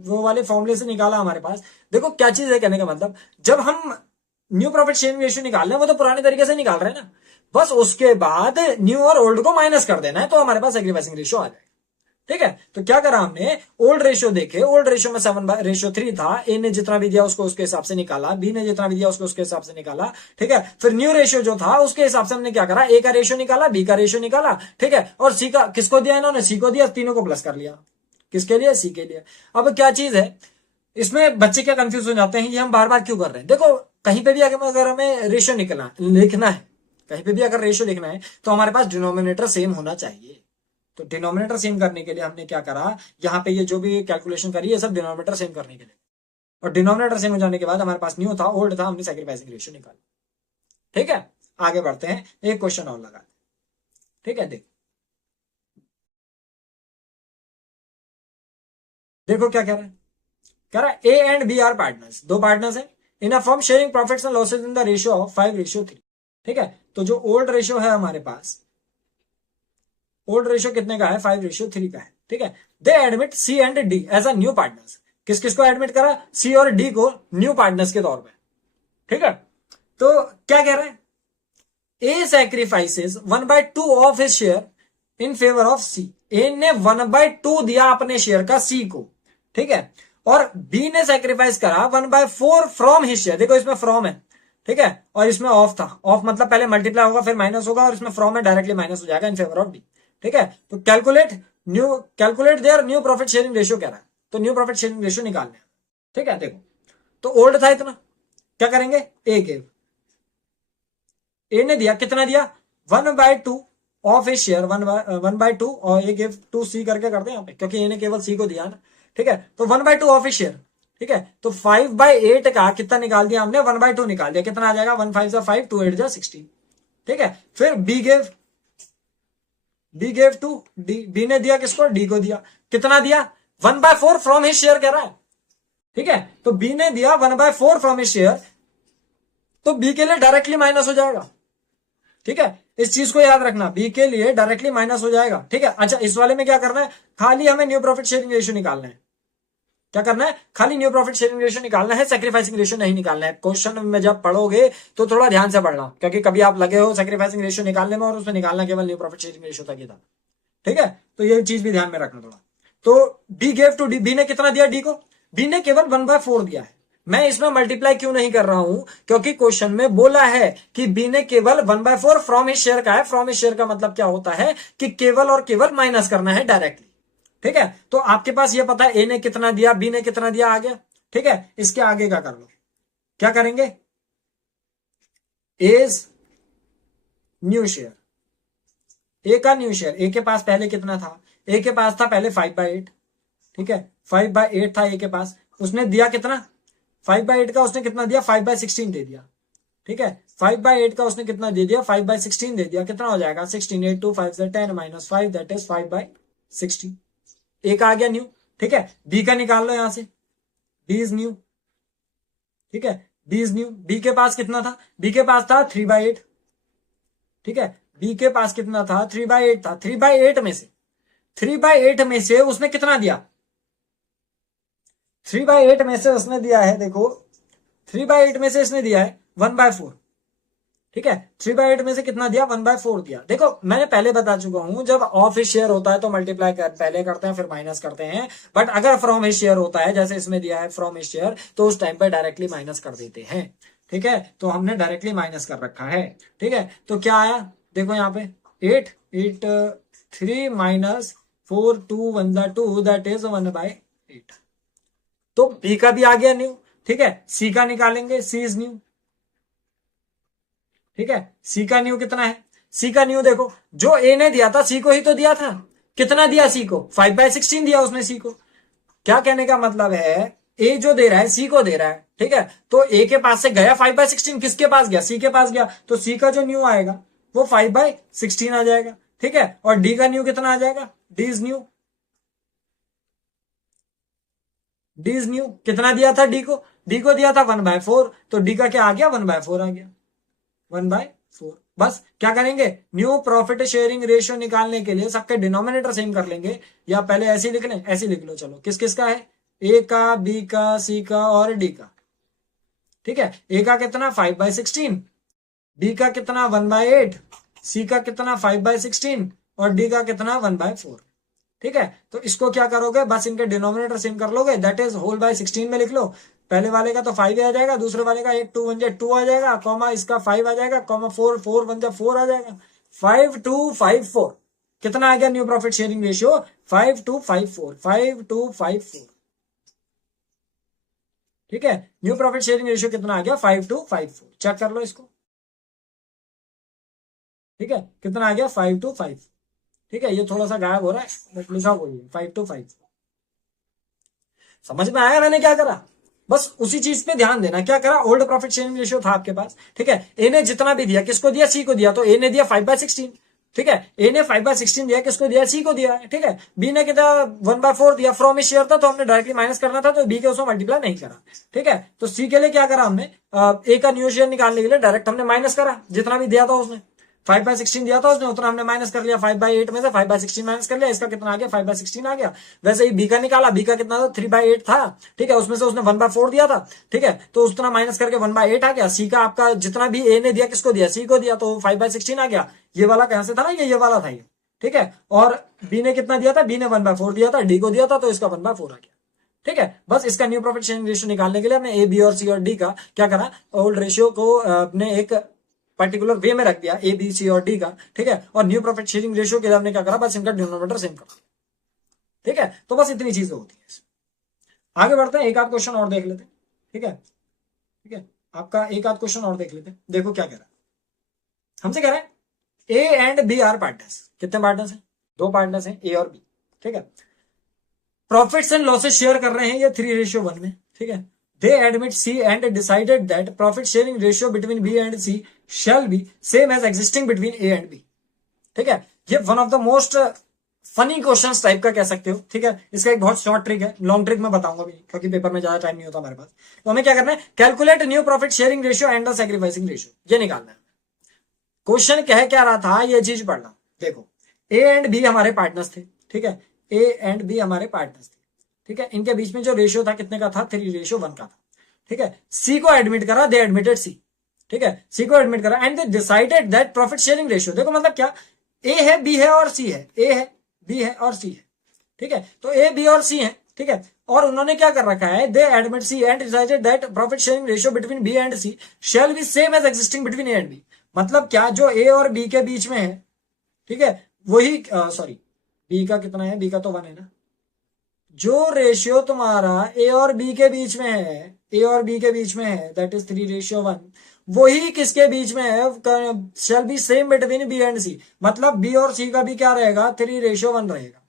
वो वाले फॉर्मूले से निकाला हमारे पास, देखो क्या चीज है कहने का मतलब, जब हम न्यू प्रॉफिट शेयरिंग रेशियो निकाल रहे हैं वो तो पुराने तरीके से निकाल रहे हैं ना, बस उसके बाद न्यू और ओल्ड को माइनस कर देना है तो हमारे पास सैक्रिफाइसिंग रेशियो आ जाएगा, ठीक है। तो क्या करा हमने, ओल्ड रेशियो देखे, ओल्ड रेशियो में 7/3 था, ए ने जितना भी दिया उसको उसके हिसाब से निकाला, बी ने जितना भी दिया उसको उसके हिसाब से निकाला, ठीक है। फिर न्यू रेशियो जो था उसके हिसाब से हमने क्या करा, ए का रेशियो निकाला, बी का रेशियो निकाला, ठीक है। और सी का किसको दिया, इन्होंने सी को दिया, तीनों को प्लस कर लिया, किसके लिए, सी के लिए। अब क्या चीज है इसमें, बच्चे क्या कंफ्यूज हो जाते हैं, ये हम बार बार क्यों कर रहे हैं। देखो कहीं पे भी अगर हमें रेशियो लिखना है, कहीं पे भी अगर रेशियो लिखना है तो हमारे पास डिनोमिनेटर सेम होना चाहिए। तो डिनोमिनेटर सेम करने के लिए हमने क्या करा, यहाँ पे ये जो भी कैलकुलेशन करी है सब डिनोमिनेटर सेम करने के लिए, और डिनोमिनेटर सेम हो जाने के बाद हमारे पास न्यू था, ओल्ड था, हमने सैक्रिफाइसिंग रेशियो निकाला, ठीक है। आगे बढ़ते हैं, एक क्वेश्चन और लगा, ठीक है। देखो क्या कह रहा है, कह रहा है A and B are partners, दो पार्टनर्स हैं, in a firm sharing profits and losses in the ratio of 5:3, ठीक है। तो जो ओल्ड रेशियो है हमारे पास, ओल्ड रेशियो कितने का है, 5:3 का है, ठीक है। They admit C and D as a new partners, किस किस को एडमिट करा, सी और डी को न्यू पार्टनर्स के तौर पे, ठीक है। तो क्या कह रहे हैं, A sacrifices 1/2 of his share in favour of C, A ने 1/2 दिया अपने शेयर का सी को, ठीक है, और बी ने सेक्रीफाइस करा 1/4 फ्रॉम हिज शेयर, देखो इसमें फ्रॉम है, ठीक है, और इसमें ऑफ था, ऑफ मतलब पहले मल्टीप्लाई होगा फिर माइनस होगा, और इसमें फ्रॉम है डायरेक्टली माइनस हो जाएगा इन फेवर ऑफ डी, ठीक है। तो calculate their new profit sharing ratio कह रहा है, तो न्यू प्रॉफिट शेयरिंग रेशियो निकालना है, ठीक है। देखो तो ओल्ड था इतना, क्या करेंगे, ए गिव, ए ने दिया कितना दिया 1/2 ऑफ ए शेयर, 1/2 और ए गिव 2c करके करते हैं यहाँ पे, क्योंकि ए ने केवल सी को दिया ना, ठीक है। तो 1/2 ऑफ ए शेयर, ठीक है, तो 5/8 का कितना निकाल दिया हमने, 1/2 निकाल दिया, कितना आ जाएगा 1 5 सा 5 2 8 जा 16, ठीक है। फिर B gave to D, B ने दिया किसको, डी को दिया, कितना दिया 1/4 फ्रॉम हिज शेयर कह रहा है, ठीक है। तो बी ने दिया 1/4 फ्रॉम हिज शेयर, तो बी के लिए डायरेक्टली माइनस हो जाएगा, ठीक है, इस चीज को याद रखना, बी के लिए डायरेक्टली माइनस हो जाएगा, ठीक है। अच्छा इस वाले में क्या करना है, खाली हमें न्यू प्रॉफिट शेयरिंग रेशियो निकालना है, क्या करना है, खाली न्यू प्रॉफिट शेयरिंग रेशियो निकालना है, सेक्रीफाइसिंग रेशियो नहीं निकालना है। क्वेश्चन में जब पढ़ोगे तो थोड़ा ध्यान से पढ़ना, क्योंकि कभी आप लगे हो सेक्रीफाइसिंग रेशियो निकालने में और उसमें निकालना केवल न्यू प्रॉफिट शेयरिंग रेशियो तक ही था, ठीक है। तो ये चीज भी ध्यान में रखना थोड़ा। तो B gave to D, B ने कितना दिया डी को, बी ने केवल 1/4 दिया है। मैं इसमें मल्टीप्लाई क्यों नहीं कर रहा हूं, क्योंकि क्वेश्चन में बोला है कि बी ने केवल 1/4 फ्रॉम हिज शेयर का है। फ्रॉम हिज शेयर का मतलब क्या होता है कि केवल और केवल माइनस करना है डायरेक्टली, ठीक है। तो आपके पास ये पता है ए ने कितना दिया, बी ने कितना दिया, आ गया, ठीक है। इसके आगे का कर लो, क्या करेंगे, एज न्यू शेयर, ए का न्यू शेयर, ए के पास पहले कितना था, ए के पास था पहले 5/8, ठीक है, 5/8 था ए के पास, उसने दिया कितना 5/8 का उसने कितना दिया 5/16 दे दिया, ठीक है। 5/8 का उसने कितना दे दिया 5/16 दे दिया, कितना हो जाएगा 16, 8 2 5 10 - 5 दैट इज 5/16, एक आ गया न्यू, ठीक है। बी का निकाल लो यहां से, बी इज न्यू, ठीक है, बी इज न्यू, बी के पास कितना था, बी के पास था 3/8, ठीक है, बी के पास कितना था 3/8 था, 3/8 में से उसने कितना दिया, 3/8 में से उसने दिया है, देखो 3/8 में से इसने दिया है 1/4, ठीक है, 3/8 में से कितना दिया 1/4 दिया। देखो मैंने पहले बता चुका हूं, जब ऑफ हिज शेयर होता है तो मल्टीप्लाई पहले करते हैं फिर माइनस करते हैं, बट अगर फ्रॉम हिज शेयर होता है जैसे इसमें दिया है फ्रॉम हिज शेयर, तो उस टाइम पर डायरेक्टली माइनस कर देते हैं, ठीक है। तो हमने डायरेक्टली माइनस कर रखा है, ठीक है। तो क्या आया देखो यहाँ पे 8 3 - 4 2 1 2 दैट इज 1/8, तो बी का भी आ गया न्यू, ठीक है। सी का निकालेंगे, सी इज न्यू, ठीक है। सी का न्यू कितना है, सी का न्यू देखो जो ए ने दिया था सी को ही तो दिया था, कितना दिया सी को 5/16 दिया उसने सी को। क्या कहने का मतलब है, ए जो दे रहा है सी को दे रहा है, ठीक है। तो ए के पास से गया 5/16, किसके पास गया सी के पास गया, तो सी का जो न्यू आएगा वो 5/16 आ जाएगा, ठीक है। और डी का न्यू कितना आ जाएगा, D is new, D is new कितना दिया था डी को दिया था 1/4, तो डी का क्या आ गया 1/4 आ गया, 1/4। बस क्या करेंगे, न्यू प्रॉफिट शेयरिंग रेशियो निकालने के लिए सबके डिनोमिनेटर सेम कर लेंगे, या पहले ऐसे लिख लें, ऐसे लिख लो, चलो किस किस का है, ए का, बी का, सी का और डी का, ठीक है। ए का कितना 5/16, बी का कितना 1/8, सी का कितना 5/16 और डी का कितना 1/4, ठीक है। तो इसको क्या करोगे, बस इनके डिनोमिनेटर सेम कर लोगे, दैट इज होल बाय 16 में लिख लो। पहले वाले का तो 5 आ जाएगा, दूसरे वाले का 8 2 1 2 आ जाएगा, कॉमा इसका 5 आ जाएगा, कॉमा 4 4 1 4 आ जाएगा, 5 2 5 4, कितना आ गया न्यू प्रॉफिट शेयरिंग रेशियो 5 2 5 4, 5 2 5 4, ठीक है। न्यू प्रॉफिट शेयरिंग रेशियो कितना आ गया 5 2 5 4, चेक कर लो इसको, ठीक है, कितना आ गया 5 2 5, ठीक है। ये थोड़ा सा गायब हो रहा है बट लिखा वही है 5 2 5। समझ में आया मैंने क्या करा, बस उसी चीज पे ध्यान देना, क्या करा, ओल्ड प्रॉफिट शेयरिंग रेशियो था आपके पास, ठीक है। ए ने जितना भी दिया किसको दिया, सी को दिया, तो ए ने दिया 5/16, ठीक है। ए ने 5/16 दिया, किसको दिया, सी को दिया, ठीक है। बी ने कितना 1/4 दिया, फ्रॉम हिज शेयर था तो हमने डायरेक्टली माइनस करना था, तो बी के उसमें मल्टीप्लाई नहीं करा, ठीक है। तो सी के लिए क्या करा हमने, ए का न्यू शेयर निकालने के लिए डायरेक्ट हमने माइनस करा, जितना भी दिया था उसने 5/16 दिया था उसने, उतना हमने माइनस कर लिया, 5/8 में से 5/16 माइनस कर लिया, इसका कितना आ गया 5/16 आ गया। वैसे ही बी का निकाला, बी का कितना था 3/8 था, ठीक है, उसमें से उसने 1/4 दिया था, ठीक है, तो उतना माइनस करके 1/8 आ गया। सी का आपका जितना भी ए ने दिया किसको दिया, सी को दिया, तो 5/16 आ गया। ये वाला कहां से था ना, ये वाला था ये, ठीक है। और बी ने कितना दिया था, बी ने 1/4 दिया था, डी को दिया था, तो इसका 1/4 आ गया, ठीक है, बस इसका न्यू प्रॉफिट शेयरिंग रेशियो निकालने के लिए हमने ए, बी और सी और डी का क्या करा, ओल्ड रेशियो को अपने एक पर्टिकुलर वे में रख दिया, ए, बी, सी और डी का, ठीक है, और न्यू प्रॉफिट शेयरिंग रेशियो के लिए हमने क्या करा, बस इनका डिनोमिनेटर सेम करा। ठीक है, तो बस इतनी चीजें होती है। आगे बढ़ते हैं, एक आध क्वेश्चन और देख लेते हैं। ठीक है, ठीक है, आपका एक आध क्वेश्चन और देख लेते हैं। देखो क्या कह रहा है, हमसे कह रहा है A and B are partners. कितने पार्टनर्स हैं? दो पार्टनर्स हैं, ए और बी। ठीक है, प्रॉफिट्स एंड लॉसेस शेयर कर रहे हैं ये 3:1 में। ठीक है, they admit C and decided that profit sharing ratio between B and C shall be same as existing between A and B. ठीक है, ये one of the most funny question type का कह सकते हो। ठीक है, इसका एक बहुत शॉर्ट ट्रिक है, लॉन्ग ट्रिक मैं बताऊंगा भी, क्योंकि पेपर में ज्यादा टाइम नहीं होता हमारे पास। तो हमें क्या करना है, calculate new profit sharing ratio and the sacrificing ratio, ये निकालना है। क्वेश्चन कह क्या रहा था, ये चीज पढ़ना। देखो, ए एंड बी हमारे पार्टनर्स थे। ठीक है, ए एंड बी हमारे पार्टनर्स थे। ठीक है, इनके बीच में जो रेशियो था कितने का था, 3:1 का था। ठीक है, सी को एडमिट करा, दे एडमिटेड सी। ठीक है, सी को एडमिट करा and they decided that profit sharing ratio, देखो मतलब क्या, ए है, बी है और सी है, ए है, बी है और सी है। ठीक है, तो ए, बी और सी है। ठीक है, और उन्होंने क्या कर रखा है, they admit C and decided that profit sharing ratio between B and C shall be same as existing between A and B. मतलब क्या, जो ए और बी के बीच में है, ठीक है, वही सॉरी, बी का कितना है, बी का तो 1 है ना, जो रेशियो तुम्हारा ए और बी के बीच में है, ए और बी के बीच में है, दैट इज 3:1, वही किसके बीच में है, shall be same between B and C. मतलब बी और सी का भी क्या रहेगा, 3:1 रहेगा।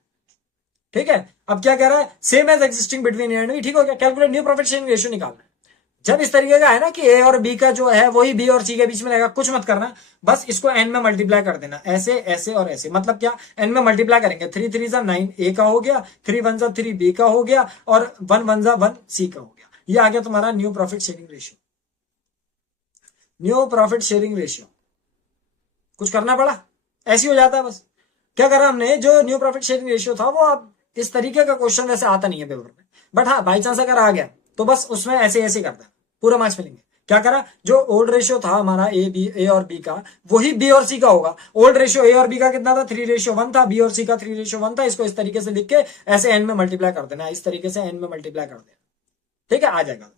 ठीक है, अब क्या कह रहा है, same as existing between A and B. ठीक हो गया, calculate new profit sharing ratio निकालना है। जब इस तरीके का है ना कि ए और बी का जो है वही बी और सी के बीच में रहेगा, कुछ मत करना, बस इसको एन में मल्टीप्लाई कर देना, ऐसे ऐसे और ऐसे। मतलब क्या, एन में मल्टीप्लाई करेंगे, 3 3 9 ए का हो गया, 3 1 3 बी का हो गया, और 1 1 1 सी का हो गया। ये आ गया तुम्हारा new profit sharing ratio. New profit sharing ratio कुछ करना पड़ा, ऐसे हो जाता है बस। क्या करा हमने, जो न्यू प्रॉफिट शेयरिंग रेशियो था वो अब इस तरीके का क्वेश्चन वैसे आता नहीं है पेपर में, बट हाँ बाई चांस अगर आ गया तो बस उसमें ऐसे ऐसे करता है, पूरा मार्क्स मिलेंगे। क्या करा, जो ओल्ड रेशियो था हमारा ए और बी का, वही बी और सी का होगा। ओल्ड रेशियो ए और बी का कितना था, 3:1 था, बी और सी का 3:1 था। इसको इस तरीके से लिख के ऐसे एन में मल्टीप्लाई कर देना, इस तरीके से एन में मल्टीप्लाई कर देना। ठीक है, आ जाएगा।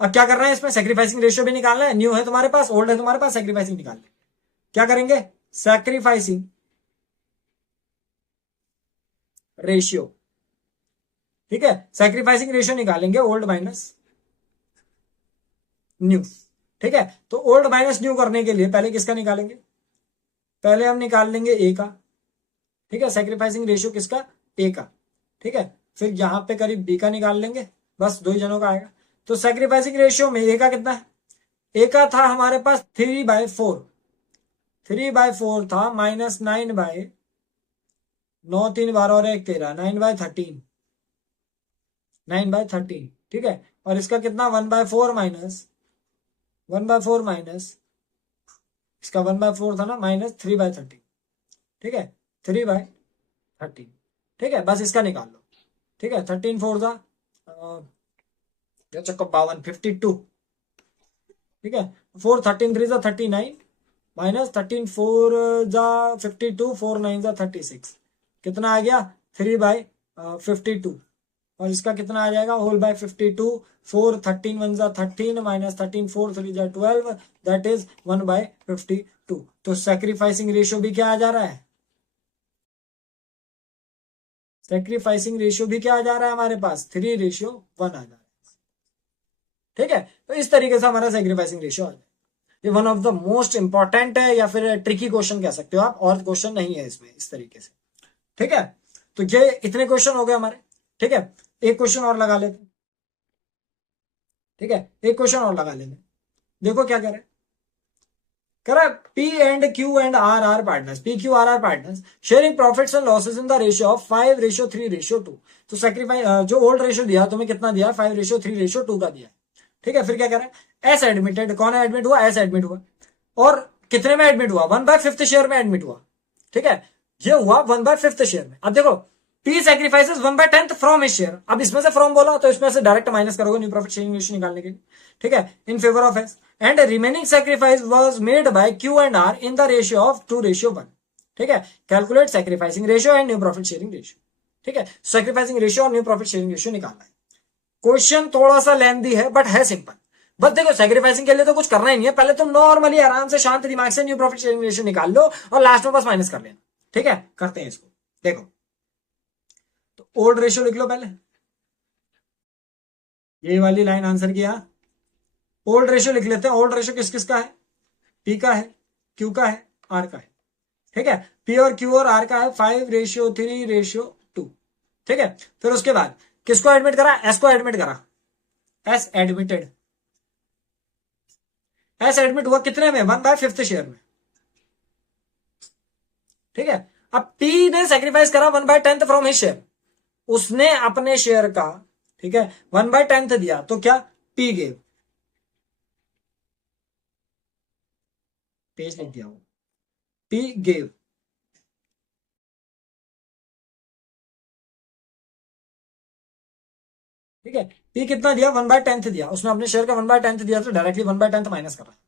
अब क्या करना है, इसमें सैक्रिफाइसिंग रेशियो भी निकालना है। न्यू है तुम्हारे पास, ओल्ड है तुम्हारे पास, सैक्रिफाइसिंग निकाल लेंगे। क्या करेंगे, सैक्रिफाइसिंग रेशियो। ठीक है, सैक्रिफाइसिंग रेशियो निकालेंगे, ओल्ड माइनस न्यू। ठीक है, तो ओल्ड माइनस न्यू करने के लिए पहले किसका निकालेंगे, पहले हम निकाल लेंगे ए का। ठीक है, सैक्रिफाइसिंग रेशियो किसका, ए का। ठीक है, फिर यहां पे करीब बी का निकाल लेंगे, बस 2 ही जनों का आएगा। तो सैक्रिफाइसिंग रेशियो में ए का कितना है, ए का था हमारे पास 3/4, 3/4 था, माइनस 9/9, 3 12 और 1 13, 9/13, 9/13। ठीक है, और इसका कितना 1/4 माइनस 1/4 माइनस इसका 1/4 था ना, माइनस 3/13। ठीक है, 3/13। ठीक है, बस इसका निकाल लो। ठीक है, 13 4 था चक्कर 52, 52। ठीक है, 4 13 3 39, माइनस 13 4 52, 4 9 36, कितना आ गया 3/52। और इसका कितना आ जाएगा, whole by 52, 4 13 1 13, minus 13 4 3 12, that is 1/52। तो सैक्रिफाइसिंग रेशियो भी क्या आ जा रहा है, सैक्रिफाइसिंग रेशियो भी क्या आ जा रहा है हमारे पास, 3:1 आ जा रहा है। ठीक है, तो इस तरीके से हमारा सैक्रिफाइसिंग रेशियो आ जाए। ये one of the most important है, या फिर ट्रिकी क्वेश्चन कह सकते हो आप, और क्वेश्चन नहीं है इसमें इस तरीके से। ठीक है, तो ये इतने क्वेश्चन हो गए हमारे। ठीक है, एक क्वेश्चन और लगा लेते। ठीक है, एक क्वेश्चन और लगा लेते, देखो क्या कह रहे हैं। कह रहा है P and Q and R are partners, P Q R are partners sharing profits and losses in the ratio of 5:3:2। तो सैक्रिफाइस जो ओल्ड रेशियो दिया तुम्हें कितना दिया, 5:3:2 का दिया। ठीक है, फिर क्या कह रहा है, एस एडमिटेड, कौन एडमिट हुआ, एस एडमिट हुआ, और कितने में एडमिट हुआ, 1/5 शेयर में एडमिट हुआ। ठीक है, ये हुआ 1/5 शेयर में। अब देखो, P sacrifices 1/10 from his share. अब इसमें से फ्रॉम बोला तो इसमें से डायरेक्ट माइनस करोगे न्यू प्रॉफिट शेयरिंग रेशियो निकालने के लिए। ठीक है, in favour of S, and remaining sacrifice was made by Q and R in the ratio of 2:1। ठीक है, calculate sacrificing ratio and new profit sharing ratio. ठीक है, सैक्रिफाइसिंग रेशियो और न्यू प्रॉफिट शेयरिंग रेशियो निकालना है। Question थोड़ा सा lengthy है बट है सिंपल। बस देखो सेक्रीफाइसिंग के लिए तो कुछ करना ही नहीं है, पहले तुम नॉर्मली आराम से शांत दिमाग से न्यू प्रॉफिट शेयरिंग रेशियो निकाल लो और लास्ट में बस माइनस कर लेना। ठीक है, करते हैं इसको। देखो तो ओल्ड रेशियो लिख लो पहले, ये वाली लाइन आंसर किया। ओल्ड रेशियो लिख लेते हैं। ओल्ड रेशियो किस किस का है? पी का है, क्यू का है, आर का है। ठीक है, पी और क्यू और आर का है 5:3:2। ठीक है, फिर उसके बाद किसको एडमिट करा? एस को एडमिट करा। एस एडमिटेड, एस एडमिट हुआ कितने में? 1/5 शेयर में। ठीक है, अब पी ने सेक्रीफाइस करा 1/10 फ्रॉम हिज शेयर, उसने अपने शेयर का, ठीक है, 1/10 दिया, तो क्या? पी गेव, पेज लिख दिया, पी गेव। ठीक है, पी कितना दिया? 1/10 दिया, उसने अपने शेयर का 1/10 दिया, तो डायरेक्टली 1/10 माइनस कर रहा है।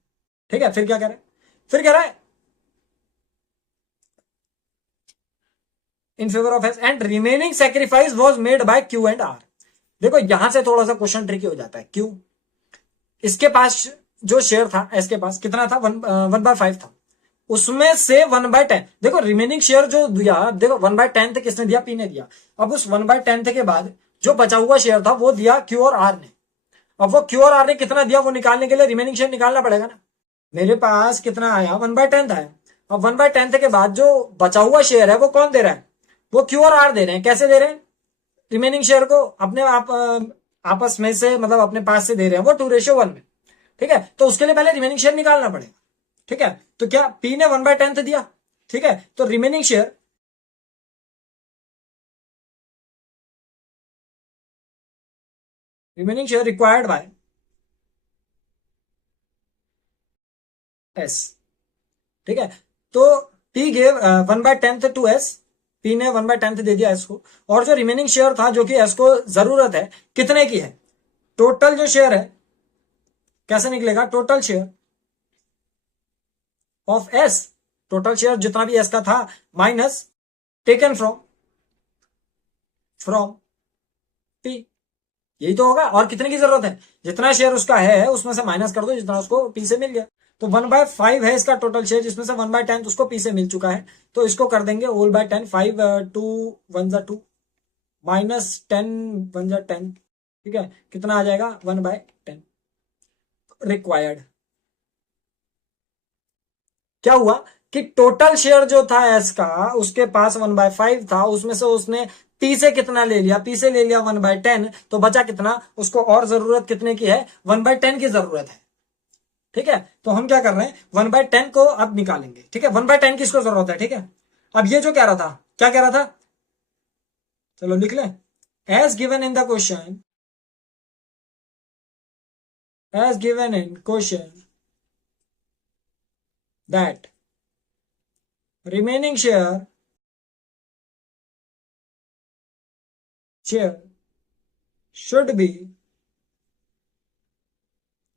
ठीक है, फिर क्या कह रहा है? फिर कह रहा है in favour of S and remaining sacrifice was made by Q and R. देखो यहां से थोड़ा सा क्वेश्चन ट्रिकी हो जाता है। क्यू, इसके पास जो शेयर था, एस के पास कितना था? 1/5 था, उसमें से 1/10। देखो रिमेनिंग शेयर जो दिया, देखो 1/10 किसने दिया? पी ने दिया। अब उस 1/10 के बाद जो बचा हुआ शेयर था वो दिया क्यू और आर ने। अब वो क्यू और आर ने कितना दिया वो निकालने के लिए रिमेनिंग शेयर निकालना पड़ेगा ना। मेरे पास कितना आया? 1/10 आया। अब 1/10 के बाद जो बचा हुआ शेयर है वो कौन दे रहा है? वो क्यू और आर दे रहे हैं। कैसे दे रहे हैं? रिमेनिंग शेयर को अपने आप आपस में से, मतलब अपने पास से दे रहे हैं वो 2:1 में। ठीक है, तो उसके लिए पहले रिमेनिंग शेयर निकालना पड़ेगा। ठीक है, तो क्या पी ने 1/10 दिया? ठीक है, तो remaining share required by S. ठीक है, तो P gave 1/10 to S, P ने 1/10 दे दिया एस को, और जो रिमेनिंग शेयर था जो कि एस को जरूरत है, कितने की है? टोटल जो शेयर है, कैसे निकलेगा? Total share of S, total share जितना भी एस का था, minus taken from from P. यही तो होगा, और कितने की जरूरत है? जितना शेयर उसका है उसमें से माइनस कर दो जितना उसको पी से मिल गया। तो 1/5 है इसका टोटल शेयर, जिसमें से 1/10 उसको पी से मिल चुका है, तो इसको कर देंगे होल/10। 5 2 1 2 -10 1 10। ठीक है, कितना आ जाएगा? 1/10 रिक्वायर्ड। क्या हुआ कि टोटल शेयर जो था एस का, उसके पास 1/5 था, उसमें से उसने पी से कितना ले लिया? पी से ले लिया 1/10, तो बचा कितना? उसको और जरूरत कितने की है? 1/10 की जरूरत है। ठीक है, तो हम क्या कर रहे हैं? 1/10 को अब निकालेंगे। ठीक है, 1/10 की इसको जरूरत है। ठीक है, अब ये जो कह रहा था, क्या कह रहा था? चलो लिख लें। As given in the question, as given in question that remaining share should be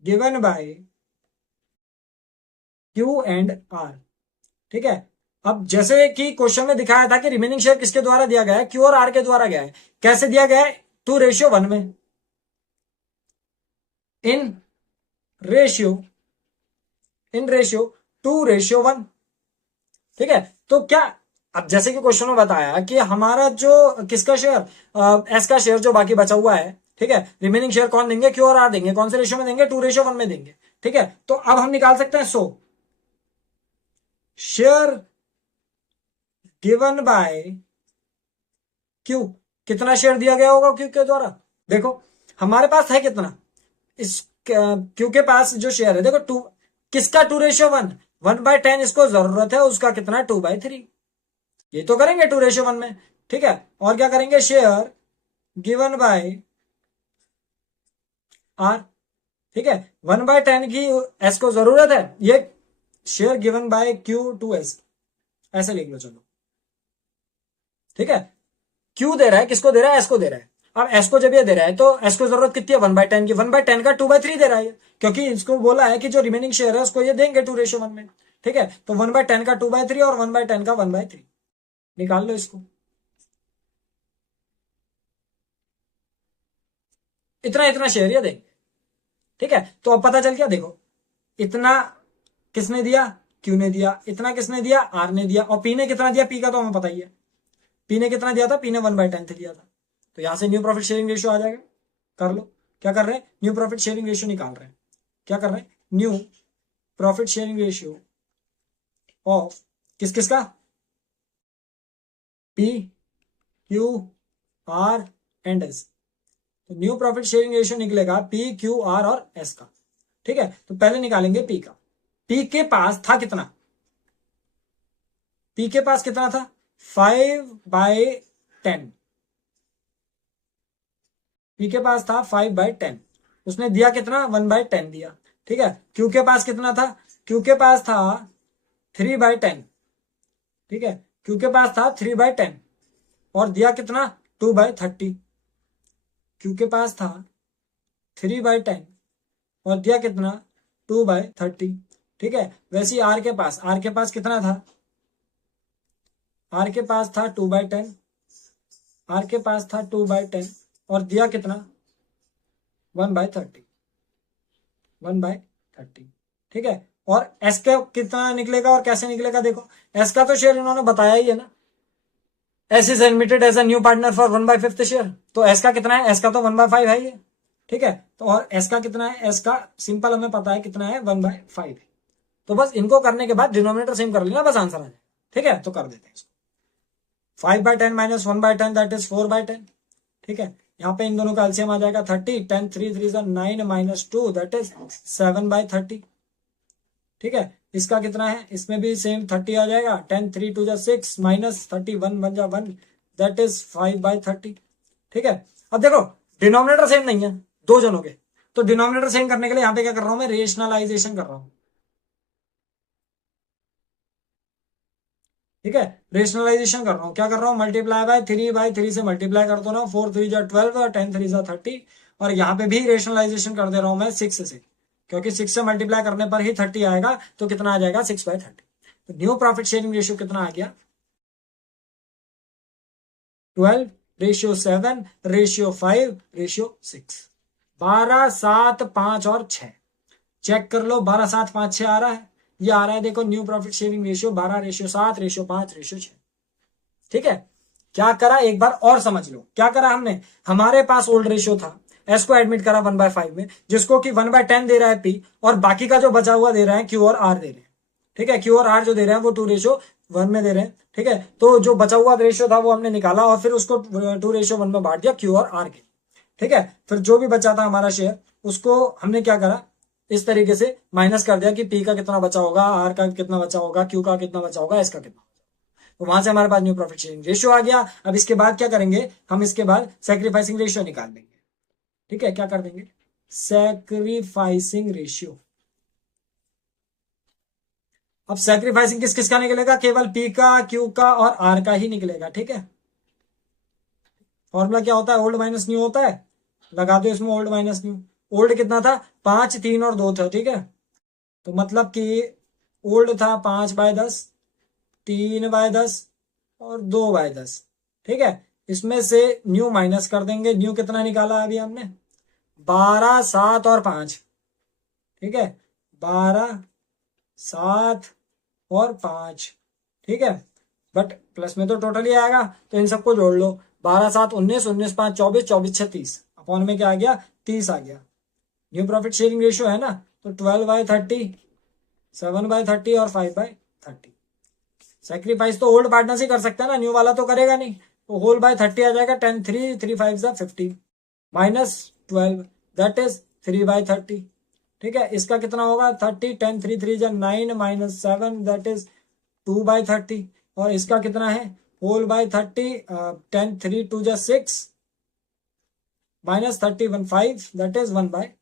given by Q and R। ठीक है, अब जैसे कि क्वेश्चन में दिखाया था कि रिमेनिंग शेयर किसके द्वारा दिया गया है? क्यू और आर के द्वारा गया है। कैसे दिया गया है? 2:1 में, इन रेशियो, इन रेशियो 2:1। ठीक है, तो क्या, अब जैसे कि क्वेश्चन में बताया कि हमारा जो किसका शेयर, एस का शेयर जो बाकी बचा हुआ है, ठीक है, रिमेनिंग शेयर कौन देंगे? क्यू और आर देंगे। कौन से रेशियो में देंगे? 2:1 में देंगे। ठीक है, तो अब हम निकाल सकते हैं। सो शेयर गिवन बाय क्यू, कितना शेयर दिया गया होगा क्यू के द्वारा? देखो हमारे पास है कितना? इस क्यू के पास जो शेयर है, देखो टू, किसका? 2:1, 1/10 इसको जरूरत है, उसका कितना? 2/3। ये तो करेंगे 2:1 में। ठीक है, और क्या करेंगे? Share given by R. ठीक है, 1/10 की एस को जरूरत है, ये share given by Q to S, ऐसे लिख लो। चलो ठीक है, क्यू दे रहा है, किसको दे रहा है? एस को दे रहा है। अब एस को जब ये दे रहा है तो एस को जरूरत कितनी है? 1/10 की। 1/10 का 2/3 दे रहा है, क्योंकि इसको बोला है कि जो रिमेनिंग शेयर है उसको ये देंगे 2:1 में। ठीक है, तो 1/10 का 2/3 और 1/10 का 1/3, निकाल लो इसको। इतना इतना शेयर ये देंगे। ठीक है, तो अब पता चल गया, देखो इतना किसने दिया, क्यू ने दिया, इतना किसने दिया, आर ने दिया, और पी ने कितना दिया, पी का तो हमें पता ही है, पी ने कितना दिया था, पी ने 1/10 दिया था। तो यहां से न्यू प्रॉफिट शेयरिंग रेशियो आ जाएगा। कर लो, क्या कर रहे हैं, न्यू प्रॉफिट शेयरिंग रेशियो निकाल रहे हैं। क्या कर रहे हैं, new profit sharing ratio of किस किस का, P Q are and S. तो न्यू प्रॉफिट शेयरिंग रेशियो निकलेगा पी क्यू आर और एस का। ठीक है, तो पहले निकालेंगे पी का। पी के पास था कितना, पी के पास कितना था, 5/10। पी के पास था 5/10, उसने दिया कितना, 1/10 दिया। ठीक है, क्यू के पास कितना था, क्यू के पास था 3/10। ठीक है, क्यू के पास था 3/10 और दिया कितना, 2/30। क्यू के पास था 3/10 और दिया कितना, 2/30। ठीक है, वैसे ही आर के पास, आर के पास कितना था, आर के पास था 2/10, आर के पास था 2/10 और दिया कितना, 1/30, 1/30। ठीक है, और एस का कितना निकलेगा और कैसे निकलेगा, देखो एस का तो शेयर इन्होंने बताया ही है ना, S is admitted as a new partner for 1/5 share. तो एस का कितना है, एस का तो 1/5 है ये। ठीक है, तो और एस का कितना है, एस का सिंपल हमें पता है कितना है, 1/5। तो बस इनको करने के बाद डिनोमिनेटर सेम कर लेना, बस आंसर आ जाएगा। ठीक है, तो कर देते हैं इसको, 5/10 - 1/10 दैट इज 4/10। ठीक है, यहाँ पे इन दोनों का एलसीएम आ जाएगा 30, 10 3 3 9 - 2 दैट इज 7/30। ठीक है, इसका कितना है, इसमें भी सेम 30 आ जाएगा, 10 3 2 6 -30 1 1 1 दैट इज 5/30। ठीक है, अब देखो डिनोमिनेटर सेम नहीं है दो जनों के, तो डिनोमिनेटर सेम करने के लिए यहाँ पे क्या कर रहा हूं मैं, रेशनलाइजेशन कर रहा हूं। ठीक है, रेशनलाइजेशन कर रहा हूं, क्या कर रहा हूं, मल्टीप्लाई बाय 3/3 से मल्टीप्लाई कर दो ना, 4 3 जा 12 और 10 3 जा 30, और यहाँ पे भी रेशनलाइजेशन कर दे रहा हूं मैं 6 से, क्योंकि 6 से मल्टीप्लाई करने पर ही 30 आएगा, तो कितना आ जाएगा, 6/30। तो न्यू प्रॉफिट शेयरिंग रेशियो कितना आ गया, 12:7:5:6, 12 7 5 और 6। चेक कर लो, 12 7 5 6 आ रहा है, ये आ रहा है, देखो न्यू प्रॉफिट शेयरिंग रेशियो 12:7:5:6। ठीक है, क्या करा एक बार और समझ लो, क्या करा हमने, हमारे पास ओल्ड रेशियो था, एस को एडमिट करा 1/5 में, जिसको कि 1/10 दे रहा है पी, और बाकी का जो बचा हुआ दे रहा है क्यू और आर दे रहे हैं। ठीक है, क्यू और आर जो दे रहे हैं वो 2:1 में दे रहे हैं। ठीक है, तो जो बचा हुआ रेशियो था वो हमने निकाला और फिर उसको 2:1 में बांट दिया क्यू और आर के। ठीक है, फिर जो भी बचा था हमारा शेयर, उसको हमने क्या करा, इस तरीके से माइनस कर दिया कि पी का कितना बचा होगा, आर का कितना बचा होगा, क्यू का कितना बचा होगा, एस का कितना। तो वहां से हमारे पास न्यू प्रॉफिट शेयरिंग रेशियो आ गया। अब इसके बाद क्या करेंगे हम, इसके बाद सैक्रिफाइसिंग रेशियो निकाल देंगे। ठीक है, क्या कर देंगे, सैक्रिफाइसिंग रेशियो। अब सैक्रिफाइसिंग किस किस का निकलेगा, केवल पी का, क्यू का और आर का ही निकलेगा। ठीक है, फॉर्मूला क्या होता है, ओल्ड माइनस न्यू होता है, लगा दो इसमें ओल्ड माइनस न्यू। ओल्ड कितना था, 5 3 और 2 था। ठीक है, तो मतलब कि ओल्ड था 5/10, 3/10 और 2/10। ठीक है, इसमें से न्यू माइनस कर देंगे, न्यू कितना निकाला अभी हमने, 12 7 और 5। ठीक है, 12 7 और 5। ठीक है, बट प्लस में तो टोटल ही आएगा, तो इन सबको जोड़ लो, 12 7 19, 19 5 24, 24 6 30, अपॉन में क्या आ गया, 30 आ गया। न्यू प्रॉफिट शेयरिंग रेशियो है ना, तो 12/30, 7/30 और 5/30। सैक्रिफाइस तो ओल्ड पार्टनर से कर सकता है ना, न्यू वाला तो करेगा नहीं, तो होल बाय 30 आ जाएगा, 10 3 3 5 50 -12 दैट इज 3/30। ठीक है, इसका कितना होगा, 30 10 3 3 9 -7 दैट इज 2/30, और इसका कितना है, होल बाय 30, 10 3 2 6 -30 5 दैट इज 1/30।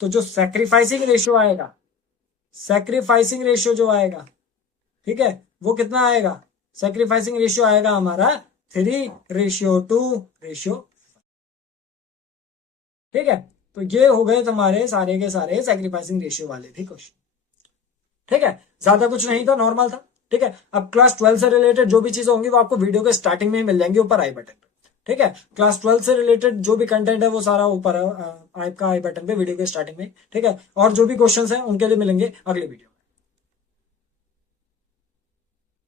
तो जो सैक्रिफाइसिंग रेशियो आएगा, सैक्रिफाइसिंग रेशियो जो आएगा, ठीक है, वो कितना आएगा, सैक्रिफाइसिंग रेशियो आएगा हमारा 3:2:। ठीक है, तो ये हो गए तुम्हारे सारे के सारे सैक्रिफाइसिंग रेशियो वाले भी क्वेश्चन। ठीक है, ज्यादा कुछ नहीं था, नॉर्मल था। ठीक है, अब क्लास 12 से रिलेटेड जो भी चीजें होंगी वो आपको वीडियो के स्टार्टिंग में ही मिल जाएंगी ऊपर आई बटन पे। ठीक है। क्लास 12 से रिलेटेड जो भी कंटेंट है वो सारा ऊपर है आपका आई बटन पे वीडियो के स्टार्टिंग में, ठीक है। और जो भी क्वेश्चंस हैं उनके लिए मिलेंगे अगले वीडियो।